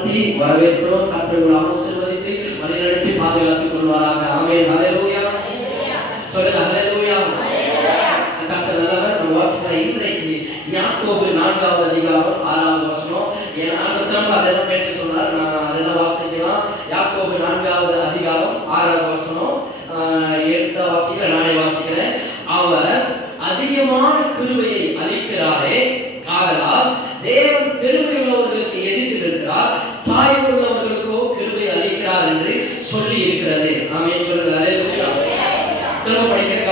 வாழ்த்தி வரவேற்கிறோம். கர்த்தர் ஆசீர்வதித்து வழிநடத்தி பாதுகாத்துக் கொள்வாராக. ஆமென். ஹல்லேலூயா. சொல்லுங்க ஹல்லேலூயா. கர்த்தர் நல்லவர். நம்ம வாசிக்கிற இன்றைக்கு யாக்கோபு 4வது அதிகாரம் 6வது வசனம். நான் திரும்ப அதை தான் பேச சொன்னார். நான் அதை தான் வாசிக்கலாம். யாக்கோபு 4வது அதிகாரம் 6வது வசனம். எடுத்த வாசிக்கிறேன், நானே வாசிக்கிறேன். அவர் அதிகமான கிருபையை அளிக்கிறாரே, ஆதலால் தேவன் பெருமை உள்ளவர்களுக்கு எதிர்த்து இருக்கிறார், தாய் உள்ளவர்களுக்கோ கிருபை அளிக்கிறார் என்று சொல்லி இருக்கிறது. ஆமென். சொல்லுங்க ஹல்லேலூயா. திரும்ப படிக்கிறேன்,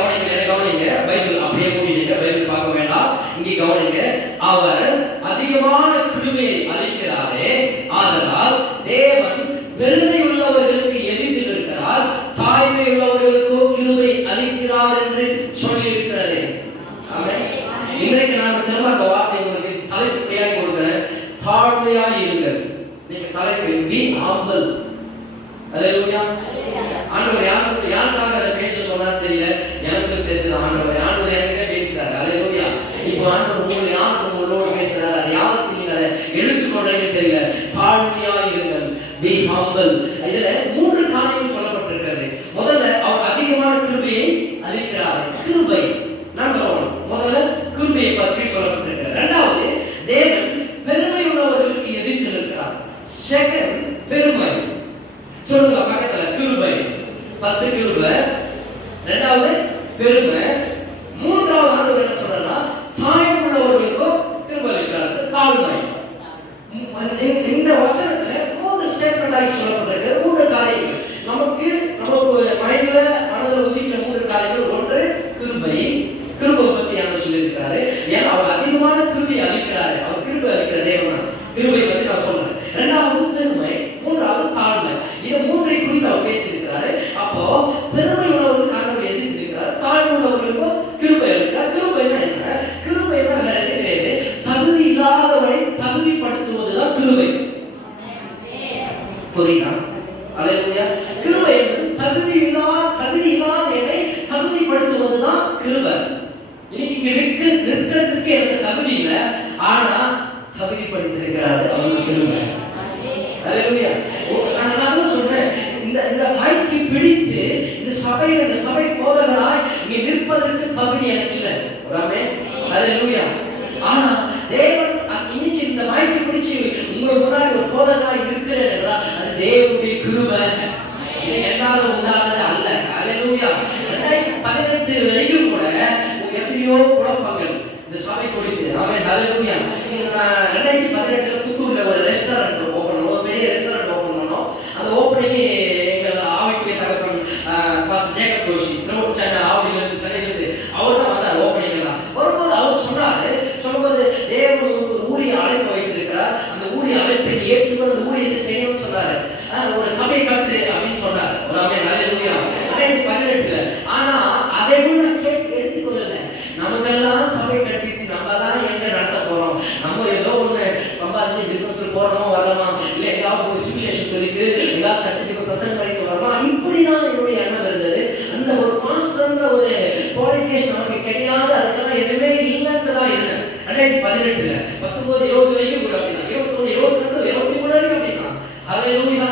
கவனிங்க. பைபிள் அப்படியே மூடிடுங்க, பைபிள் பார்க்க வேண்டாம், இங்கே கவனிங்க. அவர் அதிகமான கிருபையை அளிக்கிறாரே, ஆதலால் தேவன் பெருமை உள்ளவர்களுக்கு எதிர்த்து இருக்கிறார், தாய்மை உள்ளவர்களுக்கோ கிருபை அளிக்கிறார் என்று சொல்லி இருக்கிறது. ஆமென். இன்றைக்கு நான் திரும்ப அந்த வார்த்தை உங்களுக்கு தலைப்பையாக கொடுக்கிறேன். தாழ்மையாய் இருங்கள். நீங்க தலைப்பு பி ஹம்பிள். ஹல்லேலூயா. ஆண்டவர் யாருக்காக அதை பேச சொன்னார் தெரியல, எனக்கு சேர்த்து ஆண்டவர் என்கிட்ட பேசிட்டாரு. ஹல்லேலூயா. இப்போ ஆண்டவர் உங்களோட பேசுறாரு. அது யாருக்கு நீங்க அதை எடுத்துக்கொண்டீங்கன்னு தெரியல. தாழ்மையாய் இருங்கள், பி ஹம்பிள். இதுல 3 காரியங்கள் சொல்லப்பட்டிருக்கிறது. முதல்ல அவர் அதிகமான கிருபையை அளிக்கிறார். கிருபை நம்பர் 1. முதல்ல கிருபையை பற்றி சொல்லப்பட்டிருக்கிறது. இரண்டாவது, தேவன் பெருமை உள்ளவர்களுக்கு எதிர்த்து இருக்கிறார். செகண்ட், பெருமை. சொல்லுங்க பக்கத்துல, கிருபை. ஃபர்ஸ்ட் கிருபை, இரண்டாவது பெருமை, மூன்றாவது ஆண்டவர் என்ன சொல்றாருன்னா தாய் உள்ளவர்களுக்கு கிருபை அளிக்கிறார். தாழ்மை. இந்த வசனத்துல 3 ஸ்டேட்மெண்டாக சொல்லப்பட்டிருக்கிறது. 3 காரியங்கள் நமக்கு மைண்ட்ல மனதில் உதிக்கிற 3 காரியங்கள். ஒன்று கிருபை. கிருபை பத்தி ஆண்டவர் சொல்லியிருக்கிறாரு. ஏன்னா அவர் அதிகமான கிருபை அளிக்கிறாரு. அவர் கிருபை அளிக்கிற தேவன். கிருபை பத்தி நான் சொல்றேன். இரண்டாவது பெருமை, மூன்றாவது தாழ்மை. இந்த 3ஐ குறித்து அவர் பேசியிருக்கிறாரு. அப்போ பெருமை உள்ளவர்களுக்கு ஆண்டவர் எதிர்த்து இருக்கிறார், தாழ்மை உள்ளவர்களுக்கும் கிருபை அளிக்கிறார். கிருபைனா என்ன? கிருபைனா வேற எதுவும் கிடையாது, தகுதி இல்லாதவரை தகுதிப்படுத்துவதுதான் கிருபை. புரியுதா? ஹல்லேலூயா. கிருபை என்பது தகுதி இல்லாத என்னை தகுதிப்படுத்துவதுதான் கிருபை. இன்னைக்கு நிற்கிறதுக்கு எனக்கு தகுதி இல்லை, ஆனா தகுதிப்படுத்திருக்கிறாரு அவங்க கிருபை. ஹல்லேலூயா. நான் சொல்றேன், இந்த மைக்கை பிடித்து இந்த சபை போதகராய் இங்கே நிற்பதற்கு தகுதி எனக்கு இல்லை. ஆமென். ஹல்லேலூயா. ஆனா தேவன் இன்னைக்கு இந்த மைக்கை பிடிச்சு உங்கள் முன்னாடி ஒரு போதகராய் இருக்கிறேன் என்றால் அது தேவனுடைய கிருபை. இது என்னால உண்டானது அல்ல. ஹல்லேலூயா. 2018 வரைக்கும் கூட எத்தனையோ குழப்பங்கள் இந்த சபை குறித்து. ஆமென். ஹல்லேலூயா. 2018 புத்தூர்ல ஒரு ரெஸ்டாரண்ட் ஓபன் பண்ணோம், ஒரு பெரிய ரெஸ்டாரண்ட் ஓபன் பண்ணோம். அந்த ஓபனிங் எங்கள் ஆவிக்குரிய தகப்பன் பாஸ்டர் ஜேக்கப் கோஷி ஆவியிலிருந்து சென்னையிலிருந்து அவர் தான் வந்தார். ஓபனிங் எல்லாம் வரும்போது அவர் சொல்லும்போது தேவன் ஒரு ஊழிய அழைப்பு வைத்திருக்கிறார், அந்த ஊழிய அழைப்பை ஏற்றுக்கொண்டு அந்த ஊழியத்தை செய்யணும்னு சொன்னாரு. ஒரு சபை கட்டு அப்படின்னு சொன்னார். ஆமென். ஹல்லேலூயா. 2018 ஆனா அதை கூட எடுத்துக்கொள்ளல. நமக்கெல்லாம் சபை கட்டிட்டு நம்ம தான் எங்க நடத்த போறோம், நம்ம ஏதோ ஒண்ணு சம்பாதிச்சு பிசினஸ் போறோம் வரலாம், இல்ல எங்காவது ஒரு சுவிசேஷம் சொல்லிட்டு எங்காவது சர்ச்சுக்கு பிரசங்கம் பண்ணிட்டு வரலாம், இப்படிதான் என்னுடைய எண்ணம் இருந்தது. அந்த ஒரு கான்ஸ்டன்ட் ஒரு குவாலிஃபிகேஷன் நமக்கு கிடையாது, அதுக்கெல்லாம் எதுவுமே இல்லைன்றதா இருந்தேன். 2018 19 20 வரைக்கும் கூட அப்படின்னா, 21 22 23 வரைக்கும் அப்படின்னா. ஹல்லேலூயா.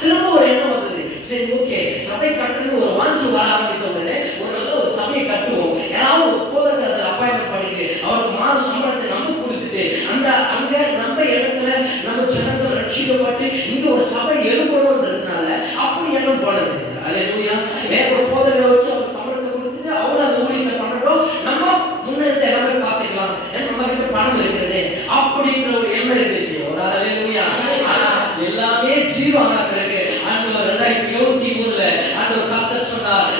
திரும்ப ஒரு எண்ணம் வந்தது. சரி, ஓகே, சபை கட்டணும் ஒரு வாஞ்சு வர ஆரம்பித்த உடனே ஒரு நல்ல ஒரு சபையை கட்டுவோம். ஏதாவது ஒரு போதகத்தை அப்பாயின்மெண்ட் பண்ணிட்டு அவருக்கு மாத சம்பளத்தை நம்ம கொடுத்துட்டு அங்க நம்ம இடத்துல நம்ம ஜனங்கள் ரட்சிக்கப்பட்டு இங்க ஒரு சபை எழுப்பணும்ன்றதுனால அப்படி எண்ணம் போனது. ஹல்லேலூயா. வேற ஒரு போதகரை வச்சு அவர் சம்பளத்தை கொடுத்துட்டு அவங்க அந்த ஊழியத்தை பண்ணட்டும், நம்ம முன்னேறத எல்லாமே பார்த்துக்கலாம், நம்ம கிட்ட பணம் இருக்கிறது அப்படின்ற ஒரு எண்ணம் இருந்துச்சு. ஒரு ஹல்லேலூயா. ஆனா எல்லாமே ஜீவானா இருக்கு. ஆண்டவர் 2023ல ஆண்டவர் கர்த்தர் சொன்னார்,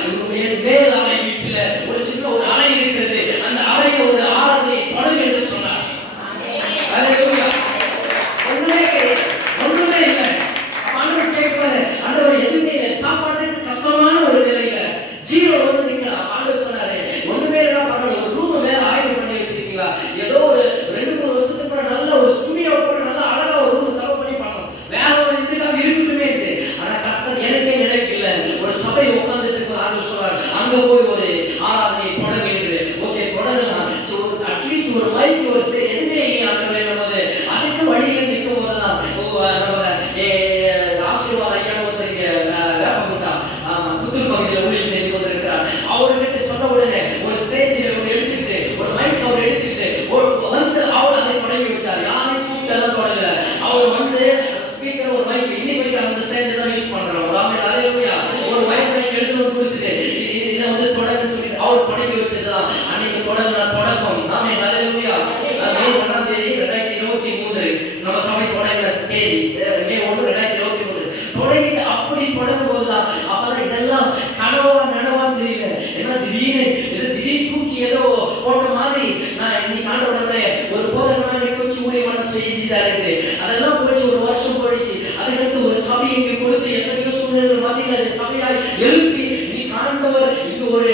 என் மேல் அறை வீட்டில ஒரு சின்ன ஒரு அறை இருக்கிறது, அந்த அறையை ஒரு ஆராதனை தொடங்கு என்று சொன்னார். ஹல்லேலூயா. ஒண்ணுமே இல்லை. ஆண்டவர் கேட்பாரு, ஆண்டவர் எதுவுமே இல்லை, சாப்பாட்டுக்கு கஷ்டமான ஒரு நிலையில ஜீரோ வந்து நிற்கலாம். ஆண்டவர் சொன்னாரு, ஒண்ணுமே என்ன பண்ணணும், ஒரு ரூம் மேல ஆயுதம் பண்ணி வச்சிருக்கீங்களா, ஏதோ ஒரு 2-3 வருஷத்துக்கு கூட நல்ல ஒரு ஸ்டுடியோ கூட நல்ல அழகா ஒரு ரூம் செலவு பண்ணி பண்ணணும், வேற ஒரு இதுக்காக இருக்குமே. ஆனா கர்த்தர் எனக்கே நினைவு இல்லை, ஒரு சபை உட்கார்ந்துட்டு இருக்கு. ஆண்டவர் சொன்னார், அங்க போய் ஒரு ஆராதனை தொடங்கு என்று. ஓகே, தொடங்கலாம். அட்லீஸ்ட் ஒரு மைக் ஒரு எதுவுமே ஆண்டவரே, நம்ம அதுக்கு வழியில் நிற்கும் போதுதான் ஆண்டவரே ஒரு போதகனா எனக்கு வச்சு ஊழியமான செஞ்சுட்டாரு. அதெல்லாம் போச்சு, ஒரு வருஷம் போயிடுச்சு. அதுக்கடுத்து ஒரு சபை இங்க கொடுத்து எத்தனையோ சூழ்நிலை மத்தியில் சபையாய் எழுப்பி இன்னைக்கு ஆண்டவர் இங்க ஒரு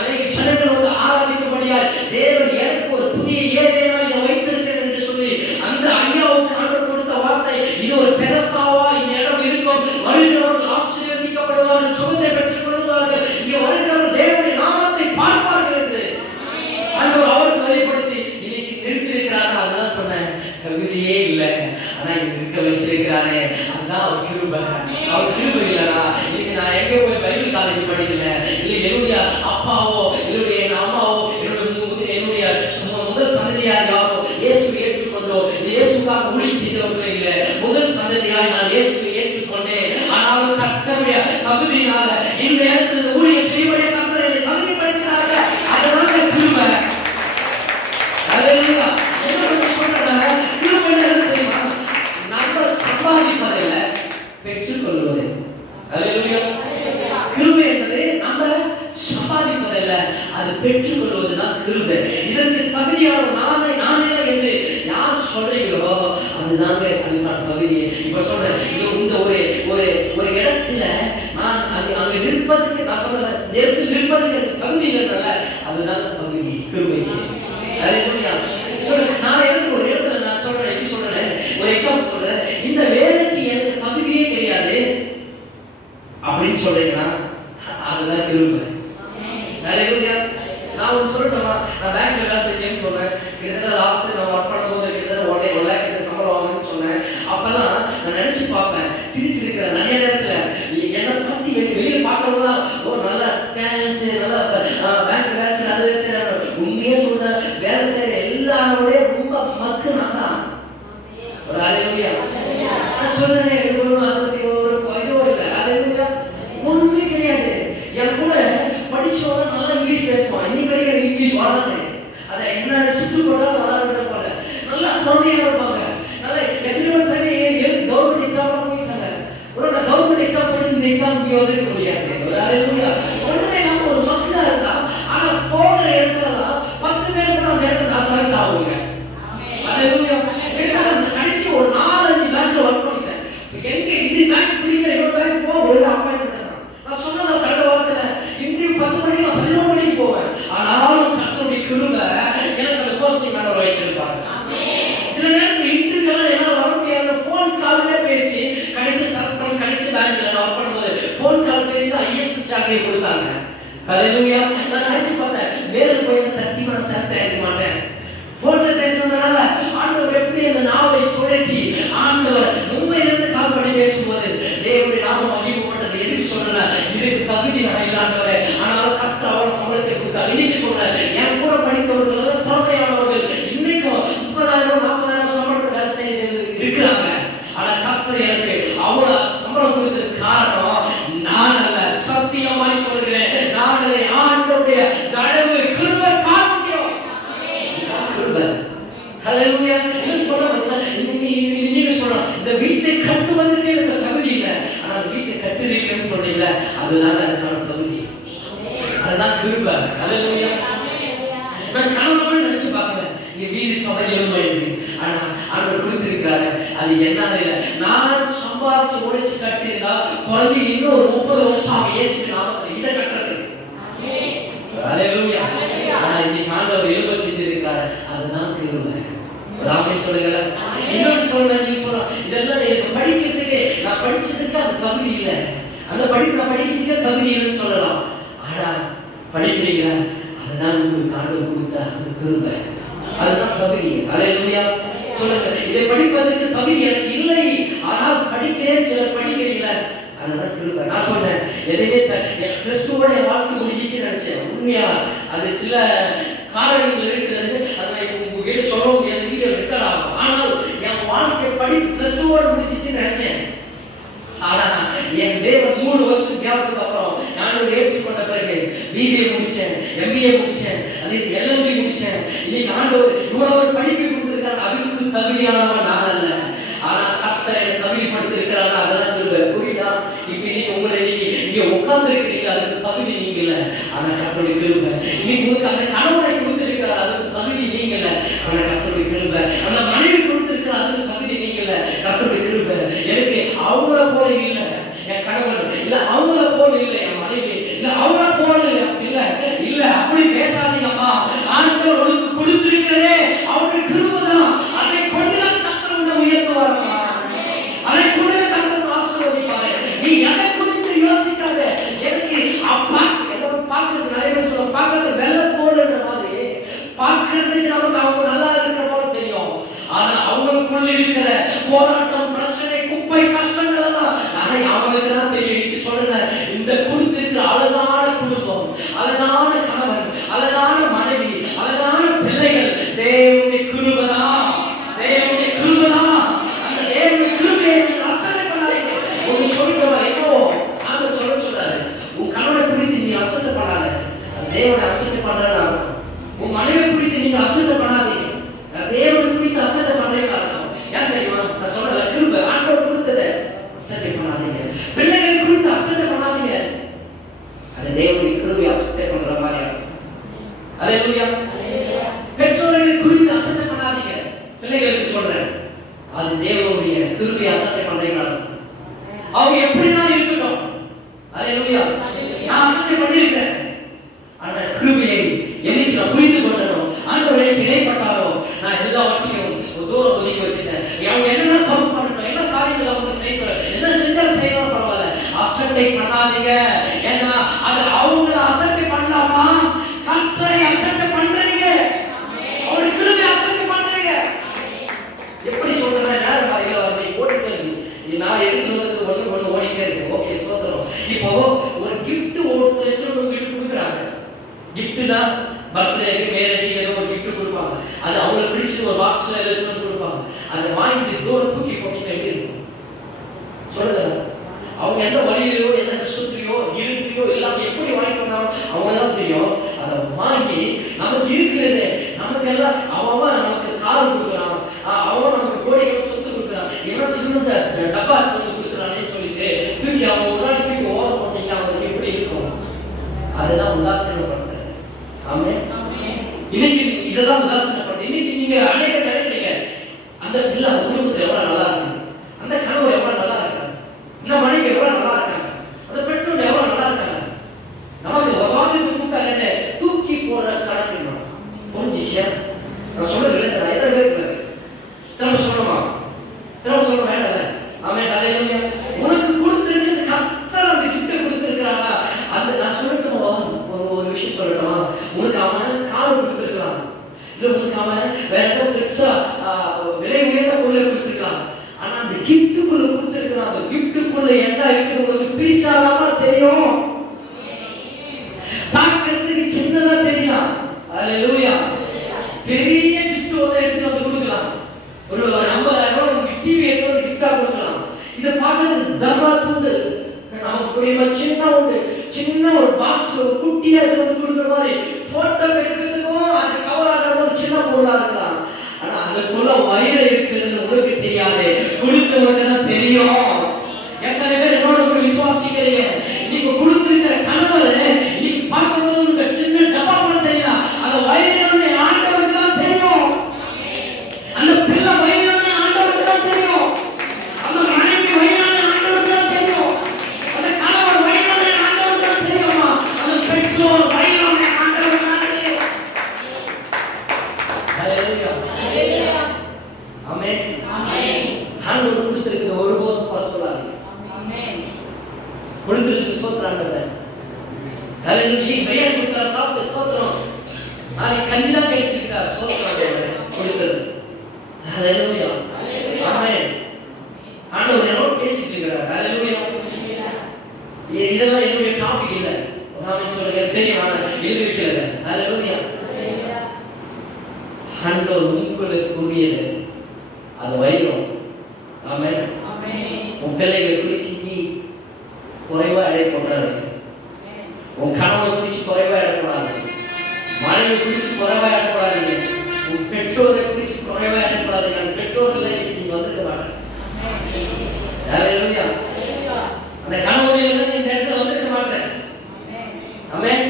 அநேக ஜனங்கள் வந்து ஆராதிக்கும்படியாய் தேவன் எனக்கு ஒரு புதிய ஏதேனா இதை வைத்திருக்கேன் என்று சொல்லி அந்த ஐயாவுக்கு ஆண்டவர் கொடுத்த வார்த்தை, இது ஒரு பெரஸ்தாவா இந்த இடம் இருக்கும், வருகிறவர்கள் ஆசீர்வதிக்கப்படுவார்கள், சுகத்தை பெற்றுக் கொள்வார்கள், இங்கே வருகிறவர்கள் தேவனுடைய நாமத்தை பார்ப்பார்கள் என்று ஆண்டவர் அவருக்கு வெளிப்படுத்தி இன்னைக்கு நிறுத்தி இருக்கிறார். அதெல்லாம் சொன்னேன், தகுதியே இல்லை, ஆனா இங்க நிற்க வச்சிருக்கிறாரே, அதுதான் அவர் கிருபை. அவர் கிருபை இல்லைனா இன்னைக்கு நான் எங்க போய் பைபிள் காலேஜ் படிக்கல, இல்லை என்னுடைய அப்பாவோ என்னுடைய அம்மாவோ என்னுடைய முதல் சந்ததியார் யாரோ இயேசுவை ஏற்றுக்கொண்டோ இயேசுக்காக ஊழியம் செய்தவர்களே இல்லை, முதல் சந்ததியாய் நான் இயேசுவை ஏற்றுக்கொண்டேன். ஆனாலும் கர்த்தருடைய தகுதியினால இந்த இடத்துல ஊழியம் செய்வதே கர்த்தர் என்னை தகுதிப்படுத்தினார்கள். அதனால கிருபை. அல்லேலூயா. என்ன சொல்றாங்க? கிருபை என்ன தெரியுமா? நம்ம சம்பாதிப்பதில்லை, பெற்றுக்கொள்வது. அல்லேலூயா. கிருபை என்பது நம்ம சம்பாதிப்பதில்ல, அது பெற்றுக்கொள்வதுதான் கிருபை. இதற்கு தகுதியான நானே என்று யார் சொல்றீங்களோ அதுதாங்க அதுதான் தகுதி. இப்ப சொல்றேன், இந்த ஒரு இடத்துல நான் அங்க நிற்பதற்கு, நான் சொல்ற நேரத்தில் நிற்பதற்கு எனக்கு தகுதி இல்லைன்றல, அதுதான் தகுதி கிருபைக்கு. அல்லேலூயா. சொல்றேன், நான் எனக்கு ஒரு இடத்துல நான் சொல்றேன், எப்படி சொல்றேன், ஒரு எக்ஸாம்பிள் சொல்றேன், இந்த வேலைக்கு எனக்கு தகுதியே தெரியாது அப்படின்னு சொல்றீங்கன்னா அதுதான் கிருபை. அல்லேலூயா. நான் ஒரு சொல்லட்டுமா, நான் பேங்க்ல வேலை செஞ்சேன்னு சொன்னேன். கிட்டத்தட்ட லாஸ்ட் நான் ஒர்க் பண்ணும்போது கிட்டத்தட்ட 1 lakh கிட்ட சம்பளம் வாங்கணும்னு சொன்னேன். அப்பெல்லாம் நான் நினைச்சு பார்ப்பேன், சிரிச்சிருக்கிறேன் நிறைய நேரத்துல. என்னை பத்தி வெளியே பார்க்கறவங்க ஓ நல்ல டேலண்ட், நல்லா பேங்க் வேலை செய்ய அது வேலை செய்ய, உண்மையே சொல்ற வேலை செய்யற எல்லாரோட ரொம்ப மக்கு நான் தான். ஒரு அல்லேலூயா. நான் சொல்றேன், எனக்கு ஒரு இதுவோ இல்லை. அல்லேலூயா. ஒண்ணுமே கிடையாது. என் கூட படிச்சவங்க நல்லா இங்கிலீஷ் பேசுவான். இன்னைக்கு வரைக்கும் இங்கிலீஷ் வராது. அதை என்ன சுட்டு போட்டாலும் வராதுன்ற போல நல்லா திறமையாக இருப்பாங்க. நல்லா எத்தனை பேர் கவர்மெண்ட் எக்ஸாம் போயிட்டாங்க. ஒரு கவர்மெண்ட் எக்ஸாம் போய் இந்த எக்ஸாம் வந்துக்க முடியாது. அல்லேலூயா. ஒண்ணுமே இல்லாம ஒரு மக்களா இருந்தா, ஆனா போகிற இடத்துலலாம் 10 பேர் கூட அந்த இடத்துல அசல்ட் ஆகுங்க. அல்லேலூயா. கடைசி ஒரு 4-5 பேங்க்ல ஒர்க் பண்ணிட்டேன். எங்க இந்த பேங்க் பிடிக்கிற இன்னொரு பேங்க் போக ஒரு அப்பாயின்மெண்ட் தான். நான் சொன்ன கண்ட வாரத்துல இன்றைய 10 மணிக்கு நான் 11 மணிக்கு போவேன். ஆனாலும் கர்த்தருடைய கிருபை எனக்கு அந்த போஸ்டிங் மேல வச்சிருப்பாங்க. சில நேரத்தில் இன்டர்வியூ எல்லாம் வர முடியாது. போன் கால்ல பேசி கடைசி சர்க்கம் கடைசி பேங்க்ல நான் ஒர்க் பண்ணும்போது போன் கால் பேசி ஐஎஸ் சேலரி கொடுத்தாங்க. அல்லேலூயா. நான் நினைச்சு பார்த்தேன், நேரில் போய் சத்தியமா நான் சேர்த்து இருக்க மாட்டேன். போன்ல பேசுறதுனால ஆண்டவர் எப்படி அந்த நாவை சுழற்றி ஆண்டவர் உண்மையிலிருந்து கால் பண்ணி பேசும்போது தேவனுடைய நாமம் மகிமைப்பட்டது. எதுக்கு சொல்றேன், இதுக்கு தகுதி நான் இல்லாதவரே, ஆனாலும் கர்த்தர் அவர் சம்பளத்தை கொடுத்தார். இன்னைக்கு சொல்றேன், என் கூட படித்தவர்கள் எல்லாம் திறமையானவர்கள் இன்னைக்கும் 30,000 40,000 சம்பளத்தை வேலை செய்து இருக்கிறாங்க. ஆனா கர்த்தர் எனக்கு அவ்வளவு சம்பளம் கொடுத்ததுக்கு காரணம் நான் அல்ல. சத்தியமாய் சொல்கிறேன், நான் அதை ஆண்டவருடைய தயவு கிருபை காரணம். கிருபை. அல்லேலூயா. என்ன சொல்றேன், நீங்க சொல்றோம் இந்த வீட்டை கட்டுவதற்கு எனக்கு தகுதி இல்லை, ஆனா அந்த வீட்டை கட்டுறீங்கன்னு சொல்றீங்க, அதுதான் அதுக்கான தகுதி. அதுதான் கிருபை. அல்லேலூயா. நான் கனவுல நினைச்சு பார்க்கிறேன், இங்க வீடு சபையிலும் என்று, ஆனா ஆண்டவர் கொடுத்திருக்கிறாரு. அது என்னால இல்லை, நான் சம்பாதிச்சு உழைச்சு கட்டியிருந்தா குறைஞ்சி இன்னும் ஒரு 30 வருஷம் ஆகும் இயேசுவின் நாமத்தில் இதை கட்டுறதுக்கு. அல்லேலூயா. ஆனா இன்னைக்கு ஆண்டவர் எழுப செஞ்சிருக்கிறாரு, அதுதான் கிருபை. ராமே சொல்லுங்கள. இன்னொரு சொல்றேன், நீங்க சொல்றோம் இதெல்லாம் எனக்கு படிக்கிறதுக்கு நான் படிச்சதுக்கு அது தகுதி இல்லை, அந்த படிப்பு நான் படிக்கிறதுக்கு தகுதி இல்லைன்னு சொல்லலாம். ஆனா படிக்கிறீங்களா, அதுதான் உங்களுக்கு ஆண்டவர் கொடுத்த அந்த கிருபை, அதுதான் தகுதி. அல்லேலூயா. சொல்லுங்க, இதை படிப்பதற்கு தகுதி எனக்கு இல்லை, ஆனால் படிக்கிறேன். சிலர் படிக்கிறீங்களா, அதுதான் கிருபை. நான் சொல்றேன், எதையுமே கிறிஸ்துவோட என் வாழ்க்கை முடிஞ்சிச்சு நினைச்சேன். உண்மையா அது சில காரணங்கள் இருக்கிறது, அதை உங்ககிட்ட சொல்ல முடியாது, வீடியோ ரெக்கார்ட் ஆகும். ஆனால் என் வாழ்க்கை கிறிஸ்துவோட முடிஞ்சிச்சு நினைச்சேன். ஆனா என் தேவன் 3 வருஷம் கேப்புக்கு அப்புறம் நான் ஏற்றுக்கொண்ட பிறகு பிபிஏ முடிச்சேன், எம்பிஏ முடிச்சேன், அதே எல்எல்பி முடிச்சேன். இன்னைக்கு ஆண்டவர் இவ்வளவு படிப்பு கொடுத்திருக்காரு, அதுக்கு தகுதியானவன் நான் அல்ல, ஆனா கர்த்தர் என்னை தகுதிப்படுத்தி இருக்கிறாங்க. அதெல்லாம் கிருபை. புரியுதா? இப்ப இன்னைக்கு உங்களை இங்க உட்கார்ந்து இருக்கிறீங்க, அதுக்கு தகுதி நீங்க இல்ல, ஆனா கர்த்தருடைய கிருபை. இன்னைக்கு உங்களுக்கு அந்த கணவனை கொடுத்திருக்கிறார், அதுக்கு தகுதி நீங்க இல்ல, கர்த்தருடைய கிருபை. அந்த மனைவி கொடுத்திருக்கிற அதுக்கு தகுதி நீங்க இல்ல, கர்த்தருடைய கிருபை. எனக்கு அவங்கள போல இல்ல என் கணவன், இல்ல அவங்கள போல இல்ல என் மனைவி, இல்ல அவங்கள போல இல்ல இல்ல அப்படி பேசாதீங்கம்மா. ஆண்டவர் உங்களுக்கு கொடுத்திருக்கிறதே அவருடைய கிருபை தான். அதை கொண்டுதான் கர்த்தர் உன்னை உயர்த்துவாருமா. அதை கொண்டுதான் கர்த்தர் ஆசீர்வதிப்பாரு. நீ எதை குறித்து யோசிக்காத. எனக்கு அப்பா எல்லாரும் பார்க்கறது நிறைய பேர் சொல்லுவாங்க, பார்க்கறது வெள்ளை தோல்ன்ற மாதிரி பார்க்கறதுக்கு நமக்கு அவங்க நல்லா இருக்கிற போல தெரியும். ஆனா அவங்களுக்குள்ள இருக்கிற போராட்டம், பிரச்சனை, குப்பை, கஷ்டங்கள் எல்லாம் அவங்களுக்கு தான் தெரியும். இன்னைக்கு சொல்லுங்க, இந்த கொடுத்திருக்கிற அழகான குடும்பம், அழகான கணவன், அழகான மனைவி, அழகான பிள்ளைகள் தேவனுடைய கிருபை தான். தேவனுடைய கிருபை தான். அந்த தேவனுடைய கிருபையை அசட்டை பண்ணாதீங்க. உங்க சொல்லிட்டு இப்போ ஆண்டவர் சொல்றாரு, உன் கணவனை குறித்து நீ அசட்டை பண்ணாத, தேவனை அசட்டை பண்றதா இருக்கும். உன் மனைவி குறித்து நீங்க அசட்டை பண்ணாதீங்க, தேவனை குறித்து அசட்டை பண்றீங்க அர்த்தம். ஏன் தெரியுமா? நான் சொல்றேன், கிருபை ஆண்டவர் கொடுத்ததை அசட்டை பண்ணாதீங்க. பிள்ளைகளை குறித்து அசட்டை பண்ணாதீங்க, அது தேவனுடைய கிருபையை அசட்டை பண்ற மாதிரி இருக்கும். அல்லேலூயா. பெற்றோர்களை குறித்து அசட்டை பண்ணாதீங்க, பிள்ளைகளுக்கு சொல்றேன், அது தேவனுடைய கிருபையை அசட்டை பண்றீங்க அர்த்தம். அவங்க எப்படிதான் இருக்கட்டும். அல்லேலூயா. நான் அசட்டை பண்ணியிருக்கேன், ஆனா கிருபையை என்னைக்கு நான் புரிந்து கொண்டனோ, ஆண்டவர் எனக்கு இடைப்பட்டாரோ, நான் எல்லாவற்றையும் தூரம் ஒதுக்கி வச்சுட்டேன். அவங்க என்னென்ன தப்பு பண்ணட்டும், என்ன காரியங்கள் அவங்க செய்யணும், என்ன செஞ்சாலும் செய்யணும் பரவாயில்ல, அசட்டை பண்ணாதீங்க. ஏன்னா அது அவங்க அசட்டை பண்ணலாமா, கர்த்தரை அசட்டை பண்றீங்க, அவருடைய கிருபை அசட்டை பண்றீங்க. எப்படி சொல்றேன், நேரம் பாருங்க, நீ ஓடிட்டேன், நான் எடுத்து வந்தது ஒண்ணு ஓடிட்டே இருக்கேன். ஓகே, சோதரம். இப்போ ஒரு கிஃப்ட் ஒருத்தர் எடுத்து உங்க வீட்டுக்கு கொடுக்குறாங்க. கிஃப்ட்னா பர்த்டேக்கு, மேரேஜுக்கு ஏதோ ஒரு கிஃப்ட் கொடுப்பாங்க. அது அவங்களுக்கு பிடிச்ச ஒரு பாக்ஸ்ல எடுத்து வந்து கொடுப்பாங்க. அதை வாங்கிட்டு தூரம் தூக்கி போட்டீங்கன்னா எப்படி இருக்கும் சொல்லுங்க. அவங்க எந்த வழியிலையோ, எந்த கஷ்டத்திலையோ, இருக்கையோ எல்லாம் எப்படி வாங்கிட்டு வந்தாலும் அவங்க தான் தெரியும். அதை வாங்கி நமக்கு இருக்கிறது, நமக்கு எல்லாம் அவன் நமக்கு கார் கொடுக்குறான், அவன் நமக்கு கோடிகள் சொத்து கொடுக்குறான், ஏன்னா சின்ன டப்பா வந்து கொடுக்குறானேன்னு சொல்லிட்டு தூக்கி அவங்க ஒரு நாள் தூக்கி ஓர போட்டீங்கன்னா அவங்களுக்கு எப்படி இருக்கும்? அதுதான் உதாசீனப்படுத்துறது. ஆமே. இன்னைக்கு இதெல்லாம் உதாசீனப்படுத்து. இன்னைக்கு நீங்க அநேக நினைக்கிறீங்க, அந்த பிள்ளை அந்த குடும்பத்தில் எவ்வளவு நல்லா இருக்கு, அந்த கணவர் எவ்வளவு நல்லா இருக்காங்க, இந்த மனைவி எவ்வளவு நல்லா இருக்காங்க, அந்த பெற்றோர் எவ்வளவு நல்லா இருக்காங்க, நமக்கு உதவாது கூட்டாங்க தூக்கி போடுற கணக்கு புரிஞ்சிச்சா? நான் சொல்றது இல்லை, நான் எத்தனை பேருக்கு திரும்ப சொல்லணுமா? திரும்ப சொல்ல வேண்டாம்ல. ஆமே. அல்லேலூயா. உனக்கு கொடுத்திருக்கிறது கர்த்தர் அந்த கிஃப்ட் கொடுத்திருக்கிறாங்க. அந்த நான் சொல்லட்டுமா, ஒரு விஷயம் சொல்லட்டுமா? உனக்கு அவன் கார் கொடுத்திருக்கலாம், இல்ல உனக்கு அவன் வேற ஏதாவது பெருசா விலை உயர்ந்த பொருளை கொடுத்திருக்கலாம். ஆனா அந்த கிஃப்ட்டுக்குள்ள கொடுத்திருக்கிறான், அந்த கிஃப்ட்டுக்குள்ள என்ன இருக்குது உங்களுக்கு பிரிச்சாலாமா தெரியும். பார்க்கிறதுக்கு சின்னதா தெரியலாம். அல்லேலூயா. பெரிய கிஃப்ட் ஒன்று எடுத்து வந்து கொடுக்கலாம். ஒரு 50,000 உங்களுக்கு டிவி எடுத்து வந்து கிஃப்டா கொடுக்கலாம். இதை பார்க்கறது தர்மா துண்டு, நமக்கு சின்ன உண்டு, சின்ன ஒரு பாக்ஸ், ஒரு குட்டியா எடுத்து வந்து கொடுக்குற மாதிரி போட்டோ எடுக்கிறதுக்கும் அது கவர் ஆகிற ஒரு சின்ன பொருளா இருக்கலாம். ஆனா அதுக்குள்ள வயிறு இருக்குதுன்னு உங்களுக்கு தெரியாது, கொடுத்தவங்களுக்கு தான் தெரியும். எத்தனை பேர் என்னோட ஒரு விசுவாசிக்கிறீங்க? நீங்க கொடுத்திருக்கிற கணவர் நீங்க பார்க்கும்போது உங்களுக்கு சின்ன டப்பா கூட தெரியலாம், அந்த வயிறு ஆண்டவருக்கு தான் தெரியும். அந்த பிள்ளை வயிறு ஆண்டவருக்கு தான் தெரியும். அந்த மனைவி வயிறு ஆண்டவருக்கு தான் தெரியும். அந்த கணவர் வயிறு ஆண்டவருக்கு தான் தெரியுமா? அந்த பெற்றோர் வயிறு ஆண்டவருக்கு தான் தெரியும். ஹalleluya. ஹalleluya. ஆமென். ஆமென். ஆண்டவர் கொடுத்திருக்கிற ஒருபோதும் குறை சொல்லாதீங்க. ஆமென். கொடுத்திருக்கிற ஸ்தோத்திரம் ஆண்டவரே. ஹalleluya. நீ பிரியாணி கொடுத்தா சாப்பிட்டு ஸ்தோத்திரம். நாளைக்கு கஞ்சி தான் கிடைச்சிருக்கா ஸ்தோத்திரம் ஆண்டவரே கொடுத்தது. ஹalleluya. ஹalleluya. ஆமென். ஆண்டவர் என்னோட பேசிட்டு இருக்கிறார். ஹalleluya. இதெல்லாம் என்னுடைய டாபிக் இல்ல, நான் சொல்றது தெரியும், நான் எழுதி வைக்கிறேன். ஹalleluya. ஆண்டவர் உங்களுக்குரியது அது வைரம். ஆமென். உன் பிள்ளைகளை குறிச்சு நீ குறைவா எடைப்படாது, உன் கணவனை குறிச்சு குறைவா எடக்கூடாது, மனைவி குறிச்சு குறைவா எடக்கூடாது, உன் பெற்றோரை குறிச்சு குறைவா எடக்கூடாது. நான் பெற்றோர்கள் நீங்க வந்துருக்க மாட்டேன். அந்த கணவனை இந்த இடத்துல வந்துருக்க மாட்டேன். ஆமென்.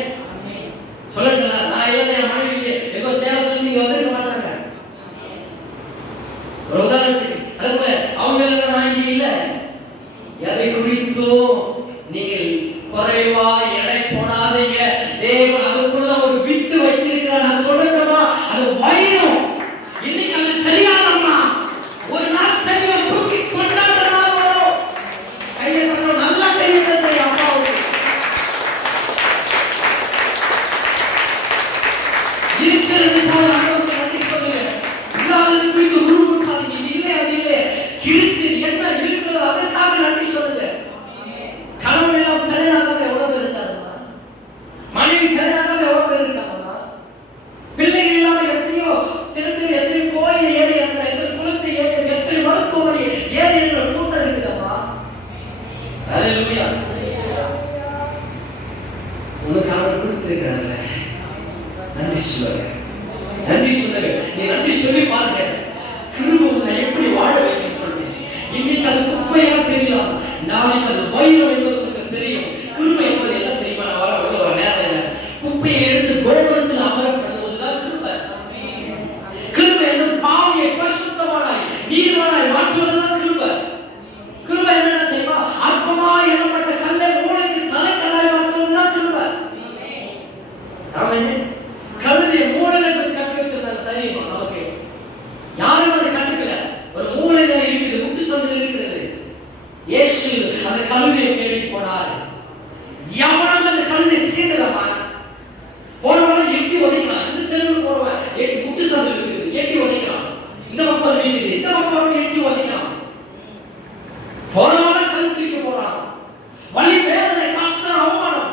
சொல்லட்டா நான் இல்லை, என் மனைவி எப்போ சேலத்துல நீங்க வந்துருக்க மாட்டாங்க. சொல்லி பாருங்க, கிருபை உன்னை எப்படி வாழ வைக்கும் சொல்றேன். இன்னைக்கு அது குப்பையா தெரியலாம், நாளைக்கு அது வைரம் என்பது உங்களுக்கு தெரியும். கிருபை என்பது என்ன தெரியுமா? நான் வர நேரம் இல்லை. குப்பையை எடுத்து கோபுரத்தில் அமர பண்ணுவதுதான் கிருபை. கிருபை என்பது பாவியை பரிசுத்தமானாய் நீர்வானாய் மாற்றுவதுதான் கிருபை. கிருபை என்ன தெரியுமா? அற்பமாய் எண்ணப்பட்ட கல்லை மூளைக்கு தலைக்கல்லாய் மாற்றுவதுதான் கிருபை. ஆமென். கழுதை மூளையில பத்தி கட்டி வச்சிருந்தாங்க தெரியுமா? நமக்கு யாரும் அதை கண்டுக்கல. ஒரு மூளையில இருக்குது, முட்டு சந்தில் இருக்கிறது. இயேசு அந்த கழுதையை தேடி போனார். எவனும் அந்த கழுதை சீண்டலமா போறவன் எட்டி உதைக்கிறான். இந்த தெருவில் போறவன் முட்டு சந்தில் இருக்குது, எட்டி உதைக்கிறான். இந்த பக்கம் இருக்குது, இந்த பக்கம் எட்டி உதைக்கிறான். போறவன கழுத்துக்கு போறான். வலி, வேதனை, கஷ்டம், அவமானம்.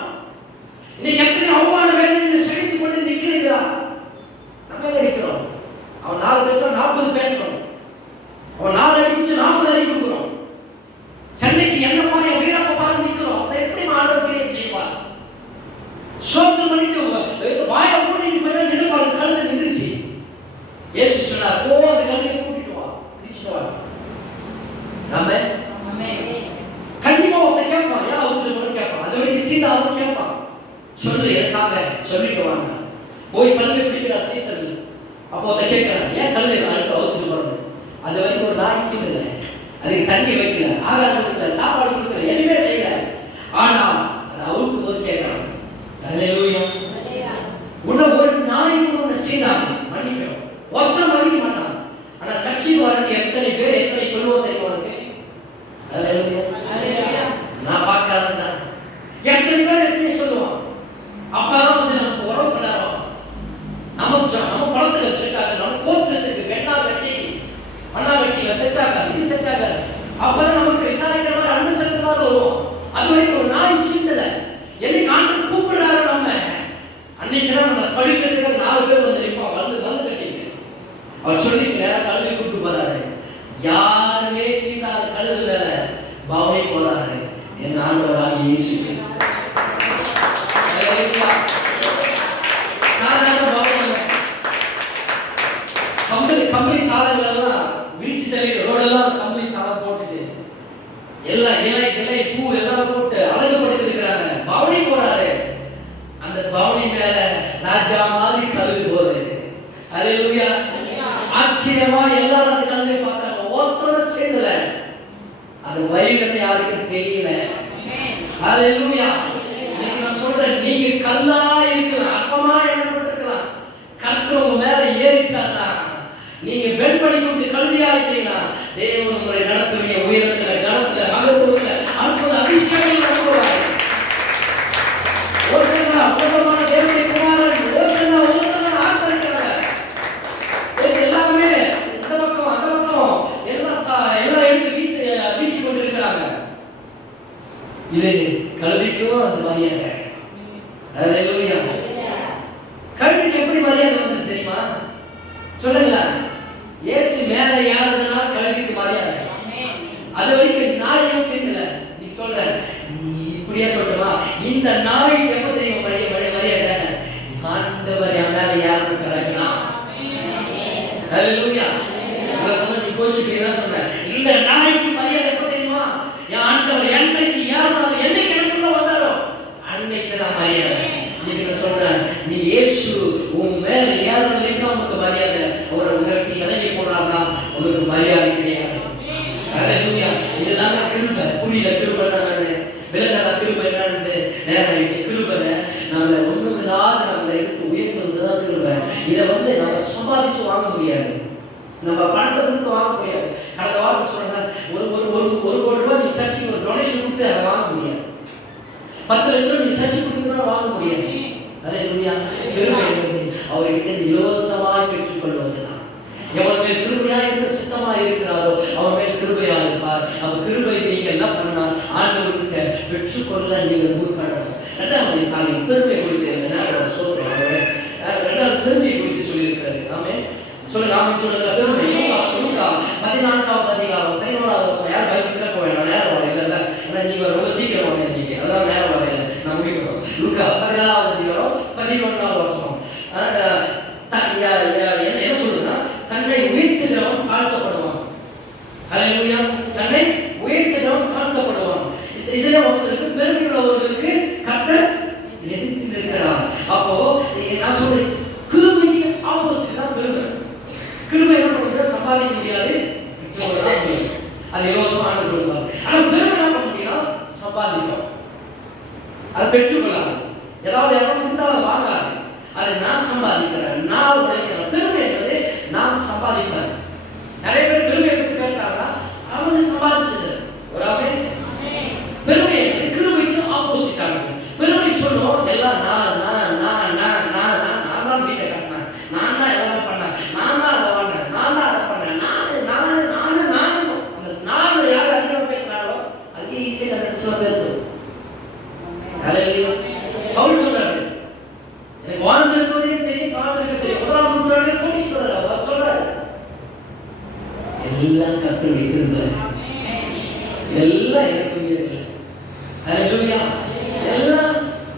இன்னைக்கு எத்தனை அவமான வேதனை செலுத்திக் கொண்டு நிற்கிறீங்களா? நம்ம நினைக்கிறோம் அவன் 4 பேசுறான், 40 பேசுறோம். அவன் 4 அடி குடிச்சு 40 அடி கொடுக்குறோம். சென்னைக்கு என்ன மாதிரி வீரப்ப பாரு நிற்கிறோம். அதை எப்படி ஆண்டவர் செய்வார்? சோதனை பண்ணிட்டு வாயை மூடி கொஞ்சம் நினைப்பாரு. கழுதை நின்றுச்சு. இயேசு சொன்னார், போ அந்த கழுதையை கூட்டிட்டு வா, நினைச்சிட்டு வா. ஆமென். கண்டிப்பா ஒருத்தன் கேட்பான், ஏன் அவருக்கு கேட்பான். அது வரைக்கும் சீதா அவன் கேட்பான், சொல்லு எனக்காக சொல்லிட்டு வாங்க. போய் கழுதை பிடிக்கிறார் சீசன். அப்போ அதை கேட்கிறான், ஏன் கழுதை அழுத்து அவுத்துட்டு போறது? அது வரைக்கும் ஒரு நாய் சீடல, அதுக்கு தண்ணி வைக்கல, ஆகாரம் கொடுக்கல, சாப்பாடு கொடுக்கல, எதுவுமே செய்யல. ஆனா அது அவருக்கு போது கேட்கிறான். அல்லேலூயா. உன்னை ஒரு நாய் உன்னை சீடாது மன்னிக்கிறோம், ஒருத்தர் மன்னிக்க மாட்டான். ஆனா சர்ச்சைக்கு வரது எத்தனை பேர் எத்தனை சொல்லுவோம் தெரியுமா உனக்கு? அல்லேலூயா. நான் பார்க்காதா எத்தனை பேர் எத்தனை சொல்லுவான். அப்பதான் வந்து நமக்கு உறவு பண்ணாரோம். நம்ம பழத்துக்கு செட் ஆகாது, நம்ம கோத்துறதுக்கு வெண்ணா கட்டி அண்ணா கட்டியில செட் ஆகாது, இது செட் ஆகாது. அப்பதான் நமக்கு விசாரிக்கிற மாதிரி அன்பு செலுத்த மாதிரி வருவோம். அது வரைக்கும் ஒரு நாய் சீண்டல. என்னைக்கு ஆண்டு கூப்பிடுறாரு நம்ம, அன்னைக்குதான் நம்ம கழிக்கிறதுக்கு 4 பேர் வந்து நிற்பான். வந்து கட்டிட்டு அவர் சொல்லிட்டு நேரம் கழுவி கூப்பிட்டு போறாரு. யாருமே சீதார கழுதுல பவனி போறாரு. என் ஆண்டவராக இயேசு கிறிஸ்து. சாதாரண பவனி இல்லை. கம்பளி தாளங்கள் எல்லாம் விரிச்சு தள்ளி ரோடெல்லாம் கம்பளி தாளம் போட்டுட்டு எல்லாம் இலை பூ எல்லாம் போட்டு அழகுபடுத்தி இருக்கிறாங்க. பவனி போறாரு. அந்த பவனி மேல ராஜா மாதிரி கழுது போறது. அல்லேலூயா. ஆச்சரியமா எல்லாரும் அந்த கழுதை பார்த்தாங்க. ஒருத்தர சேர்ந்தல. அது வயிறு யாருக்கும் தெரியல. அல்லேலூயா. இன்னைக்கு நான் சொல்றேன், நீங்க கல்லா இருக்கலாம், அப்பமா எண்ணப்பட்டிருக்கலாம். கர்த்தர் உங்க மேல ஏறிச்சாரா, நீங்க பெண் பண்ணி கொடுத்து கல்வியா இருக்கீங்களா, தேவன் உங்களை நடத்துவீங்க. உயரத்துல, கனத்துல, மகத்துவத்துல அற்புத அதிசயங்கள் நடத்துவார். ஓசன்னா அற்புதமான தேவனுடைய குமாரன். ஓசன்னா ஓசன்னா ஆச்சரிக்கிறாங்க. எல்லாருமே இந்த பக்கம் அந்த பக்கம் எல்லாம் எடுத்து வீசி கொண்டிருக்கிறாங்க. இது கழுதிக்கும் அந்த மரியாதை. அல்லேலூயா. கழுதிக்கு எப்படி மரியாதை வந்தது தெரியுமா? சொல்லுங்களா. இயேசு மேல ஏறதுனால கழுதிக்கு மரியாதை. அது வரைக்கும் நாயும் சேர்ந்தல. நீ சொல்ற இப்படியா சொல்றமா? இந்த நாய்க்கு எப்ப தெரியும் மரியாதை? ஆண்டவர் என் மேல ஏறது பிறகுதான். அல்லேலூயா. நீ கோச்சுக்கிறீங்க சொன்ன இந்த நாய்க்கு மரியாதை எப்ப தெரியுமா? என் ஆண்டவர் என்னைக்கு ஏறினாலும், என்னைக்கு எனக்குள்ள வந்தாரோ அன்னைக்கு தான் மரியாதை. நீங்க சொல்ற நீ இயேசு உன் மேல ஏறதுக்கு உனக்கு மரியாதை. அவரை உணர்த்தி இறங்கி போனார்னா உனக்கு மரியாதை கிடையாது. அல்லேலூயா. இதுதான் கிருபை. புரியல கிருபை என்னன்னு, விலகல கிருபை என்னன்னு நேரம் ஆயிடுச்சு. கிருபை நம்மளை ஒண்ணுமில்லாத நம்மளை எடுத்து உயர்த்துவதுதான் கிருபை. இதை நம்ம சம்பாதிச்சு வாங்க முடியாது, நம்ம பணத்தை கொடுத்து வாங்க முடியாது. கடந்த வாரத்தை சொல்றேன், ஒரு கோடி ரூபாய் நீ சர்ச்சுக்கு ஒரு டொனேஷன் கொடுத்து அதை வாங்க முடியாது. 10 லட்சம் நீ சர்ச்சுக்கு கொடுத்து வாங்க முடியாது. அல்லேலூயா. கிருபை என்பது அவர்கிட்ட இலவசமாய் பெற்றுக்கொள்வதுதான். எவன் மேல் கிருபையா இருக்க சித்தமா இருக்கிறாரோ அவன் மேல் கிருபையா இருப்பார். அவர் கிருபை நீங்க என்ன பண்ணலாம்? ஆண்டவர்கிட்ட பெற்றுக்கொள்ள நீங்க முற்படணும். 2வது காரியம் பெருமை குறித்து. ரெண்டாவது பெருமை குறித்து சொல்லியிருக்காரு. ஆமே சொல்லுங்க. ஆமே சொல்லுங்க. பெருமை. லூக்கா 14வது அதிகாரம் 11வது வசனம். யார் பைபிள் திறக்க வேண்டாம், நேரம் வரையில இல்ல. ஏன்னா நீங்க ரொம்ப சீக்கிரம் வந்தீங்க, அதான் நேரம் வரையில நான் முடிக்கணும். லூக்கா 14வது அதிகாரம் 11வது வசனம். என்ன சொல்லுதுன்னா, தன்னை ஹல்லேலூயா. தன்னை உயர்த்தினவன் தாழ்த்தப்படுவான். இதுல வசனத்துக்கு பெருமை உள்ளவர்களுக்கு கர்த்தர் எதிர்த்து நிற்கிறார். அப்போ நான் சொல்றேன், கிருபைக்கு ஆப்போசிட் தான் பெருமை. கிருபை என்ன பண்ணுறது? சம்பாதிக்க முடியாது, அது இலவசமாக கொடுப்பார். ஆனா பெருமை என்ன பண்ண முடியும்? சம்பாதிக்கும், அதை பெற்றுக்கொள்ளாது. ஏதாவது யாரும் கொடுத்தாலும் வாங்காது. அதை நான் சம்பாதிக்கிறேன், நான் உழைக்கிறேன். பெருமை என்பது நான் சம்பாதிப்பேன். நிறைய பேர் பெருமையை பற்றி பேசுறாங்கன்னா அவங்க சம்பாதிச்சது ஒரு பெருமை என்பது கிருபைக்கு ஆப்போசிட் ஆகும். பெருமை சொல்லும் எல்லாம் நான் நான் நான் நான் நான் நான் தான் வீட்டை கட்டினேன், நான் தான் எல்லாமே பண்ணேன், நான் தான் அதை வாங்கினேன், நான் தான் அதை பண்ணேன், நானு நானு நானு நானு. அந்த நாலு யார் அதிகமாக பேசுறாங்களோ அதுக்கு ஈஸியாக நினைச்சா பேரு. ஹல்லேலூயா. பவுல் சொல்றாரு, எனக்கு வாழ்ந்திருக்கவே தெரியும், தாழ்ந்திருக்க தெரியும். 1ஆம் நூற்றாண்டில் கோடீஸ்வரர் அவர் சொல்றாரு, எல்லாம் கர்த்தருடைய கிருபை, எல்லாம் எனக்கு இல்லை. ஹல்லேலூயா. எல்லாம்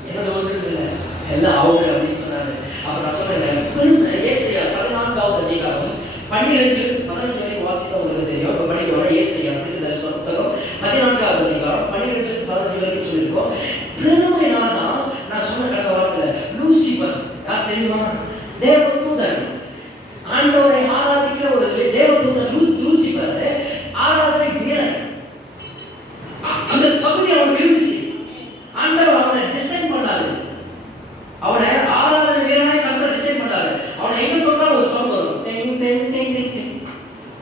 எனது ஒன்று இல்லை, எல்லாம் அவரு அப்படின்னு சொன்னாரு. அப்ப நான் சொல்றேன், பெருமை ஏசாயா 14வது அதிகாரம் 12-15 வரைக்கும் வாசித்தா உங்களுக்கு தெரியும். அப்ப படிக்கிறோம். ஏசாயா தீர்க்கதரிசன புத்தகம் 14வது அதிகாரம் 12-15 வரைக்கும் சொல்லியிருக்கோம். பெருமைனால நான் சொன்ன கடந்த வாரத்துல லூசிபர் யார் தெரியுமா? தேவதூதன், ஆண்டவரை ஆராதிக்கிற ஒரு தேவதூதன் லூசிபர், ஆராதனை வீரன். அந்த தகுதி அவனுக்கு இருந்துச்சு. ஆண்டவர் அவனை டிசைன் பண்ணாரு. அவனை ஆராதனை வீரனாய் கர்த்தர் டிசைன் பண்ணாரு. அவனை எங்க தொட்டாலும் ஒரு சவுண்ட் வரும். டெங் டெங் டெங் டெங்.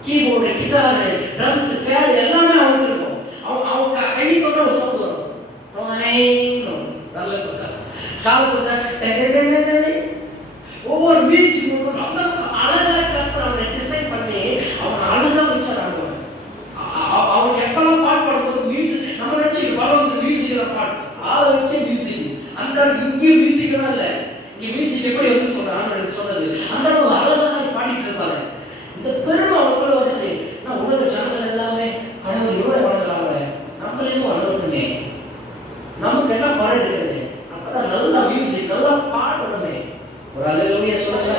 கீபோர்டு, கிட்டார், ட்ரம்ஸ், பேட் எல்லாமே அவனுக்கு இருக்கும். அவன் கை தொட்டா ஒரு சவுண்ட் வரும். நல்ல தொட்டா கால தொட்டா ஒவ்வொரு மியூசிக் அந்த அழகா கர்த்தர் அவனை டிசைன் பண்ணி அவனை அழகா வச்சாராங்க. அவங்க எப்பெல்லாம் பாட்டு பாடும்போது மியூசிக் நம்ம நினைச்சு பாடுறது மியூசிக்ல பாட்டு ஆளை வச்சே மியூசிக். அந்த இங்கே மியூசிக்லாம் இல்லை, இங்கே மியூசிக் எப்படி வந்து சொல்றான்னு எனக்கு சொன்னது. அந்த அழகாக பாடிட்டு இருப்பாரு. இந்த பெருமை அவங்களுக்குள்ள வந்துச்சு. நான் உலக ஜனங்கள் எல்லாமே கடவுள் எவ்வளவு வளர்க்குறாங்க, நம்மளையும் வளர்க்கணுமே, நமக்கு என்ன குறை இருக்கிறது? அப்பதான் நல்ல மியூசிக், நல்லா பாடணுமே, ஒரு அல்லேலூயா சொல்லுங்க,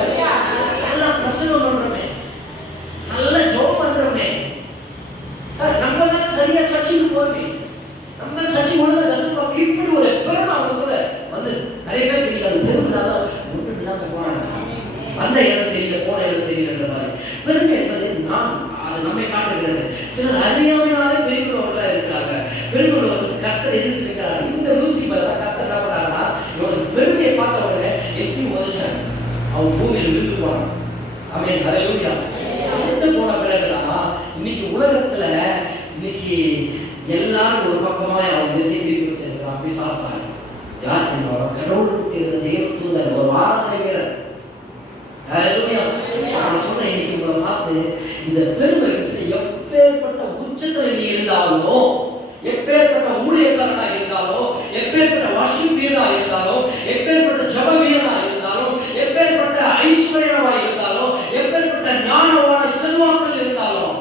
நல்லா பிரசங்கம் பண்றோமே, நல்ல ஜெபம் பண்றோமே, நம்ம தான் சரியா சர்ச்சுக்கு போறோமே, நம்ம தான் சர்ச்சுக்கு ஒழுங்கா கஷ்டப்படும். இப்படி ஒரு பெருமை அவங்களுக்குள்ள வந்து நிறைய பேர் இன்னைக்கு அது பெருமைனால ஒன்றும் இல்லாம போறாங்க. அந்த இடம் தெரியல, போன இடம் தெரியலன்ற மாதிரி. பெருமை என்பது நான் அது நம்மை காட்டுகிறது. சிலர் அறியாமையாலே பெருமையுள்ளவர்களா இருக்கிறாங்க. பெருமையுள்ளவர்கள் கர்த்தரை எதிர்த்து இருக்கிறாங்க. இந்த லூசிபர் கர்த்தர் என்ன பண்ணாருன்னா, இவனுக்கு பெருமையை பார்த்த உடனே எப்படி உதச்சாங்க, அவன் பூமியில் விழுந்து போனான். ஆமென். ஹல்லேலூயா. விழுந்து போன பிறகுதான் இன்னைக்கு உலகத்துல இன்னைக்கு எல்லாரும் ஒரு பக்கமாய் அவன் திசை திருப்பி வச்சிருக்கிறான். பிசாசாய் யார் தெரியுமா? கடவுளுக்கு இருந்த தேவதூதன், ஒரு ஆராதனை வீரர். ஹல்லேலூயா. நான் சொன்னேன் இன்னைக்கு உங்களை பார்த்து, இந்த பெருமை எப்பேற்பட்ட உச்சத்தில் நீ இருந்தாலோ, எப்பேற்பட்ட ஊழியக்காரனாக இருந்தாலோ, எப்பேற்பட்ட வர்ஷிப் வீரனாக இருந்தாலோ, எப்பேற்பட்ட ஜெப வீரனாக இருந்தாலும், எப்பேற்பட்ட ஐஸ்வர்யவாய் இருந்தாலும், எப்பேற்பட்ட ஞானவாய் செல்வாக்கள் இருந்தாலும்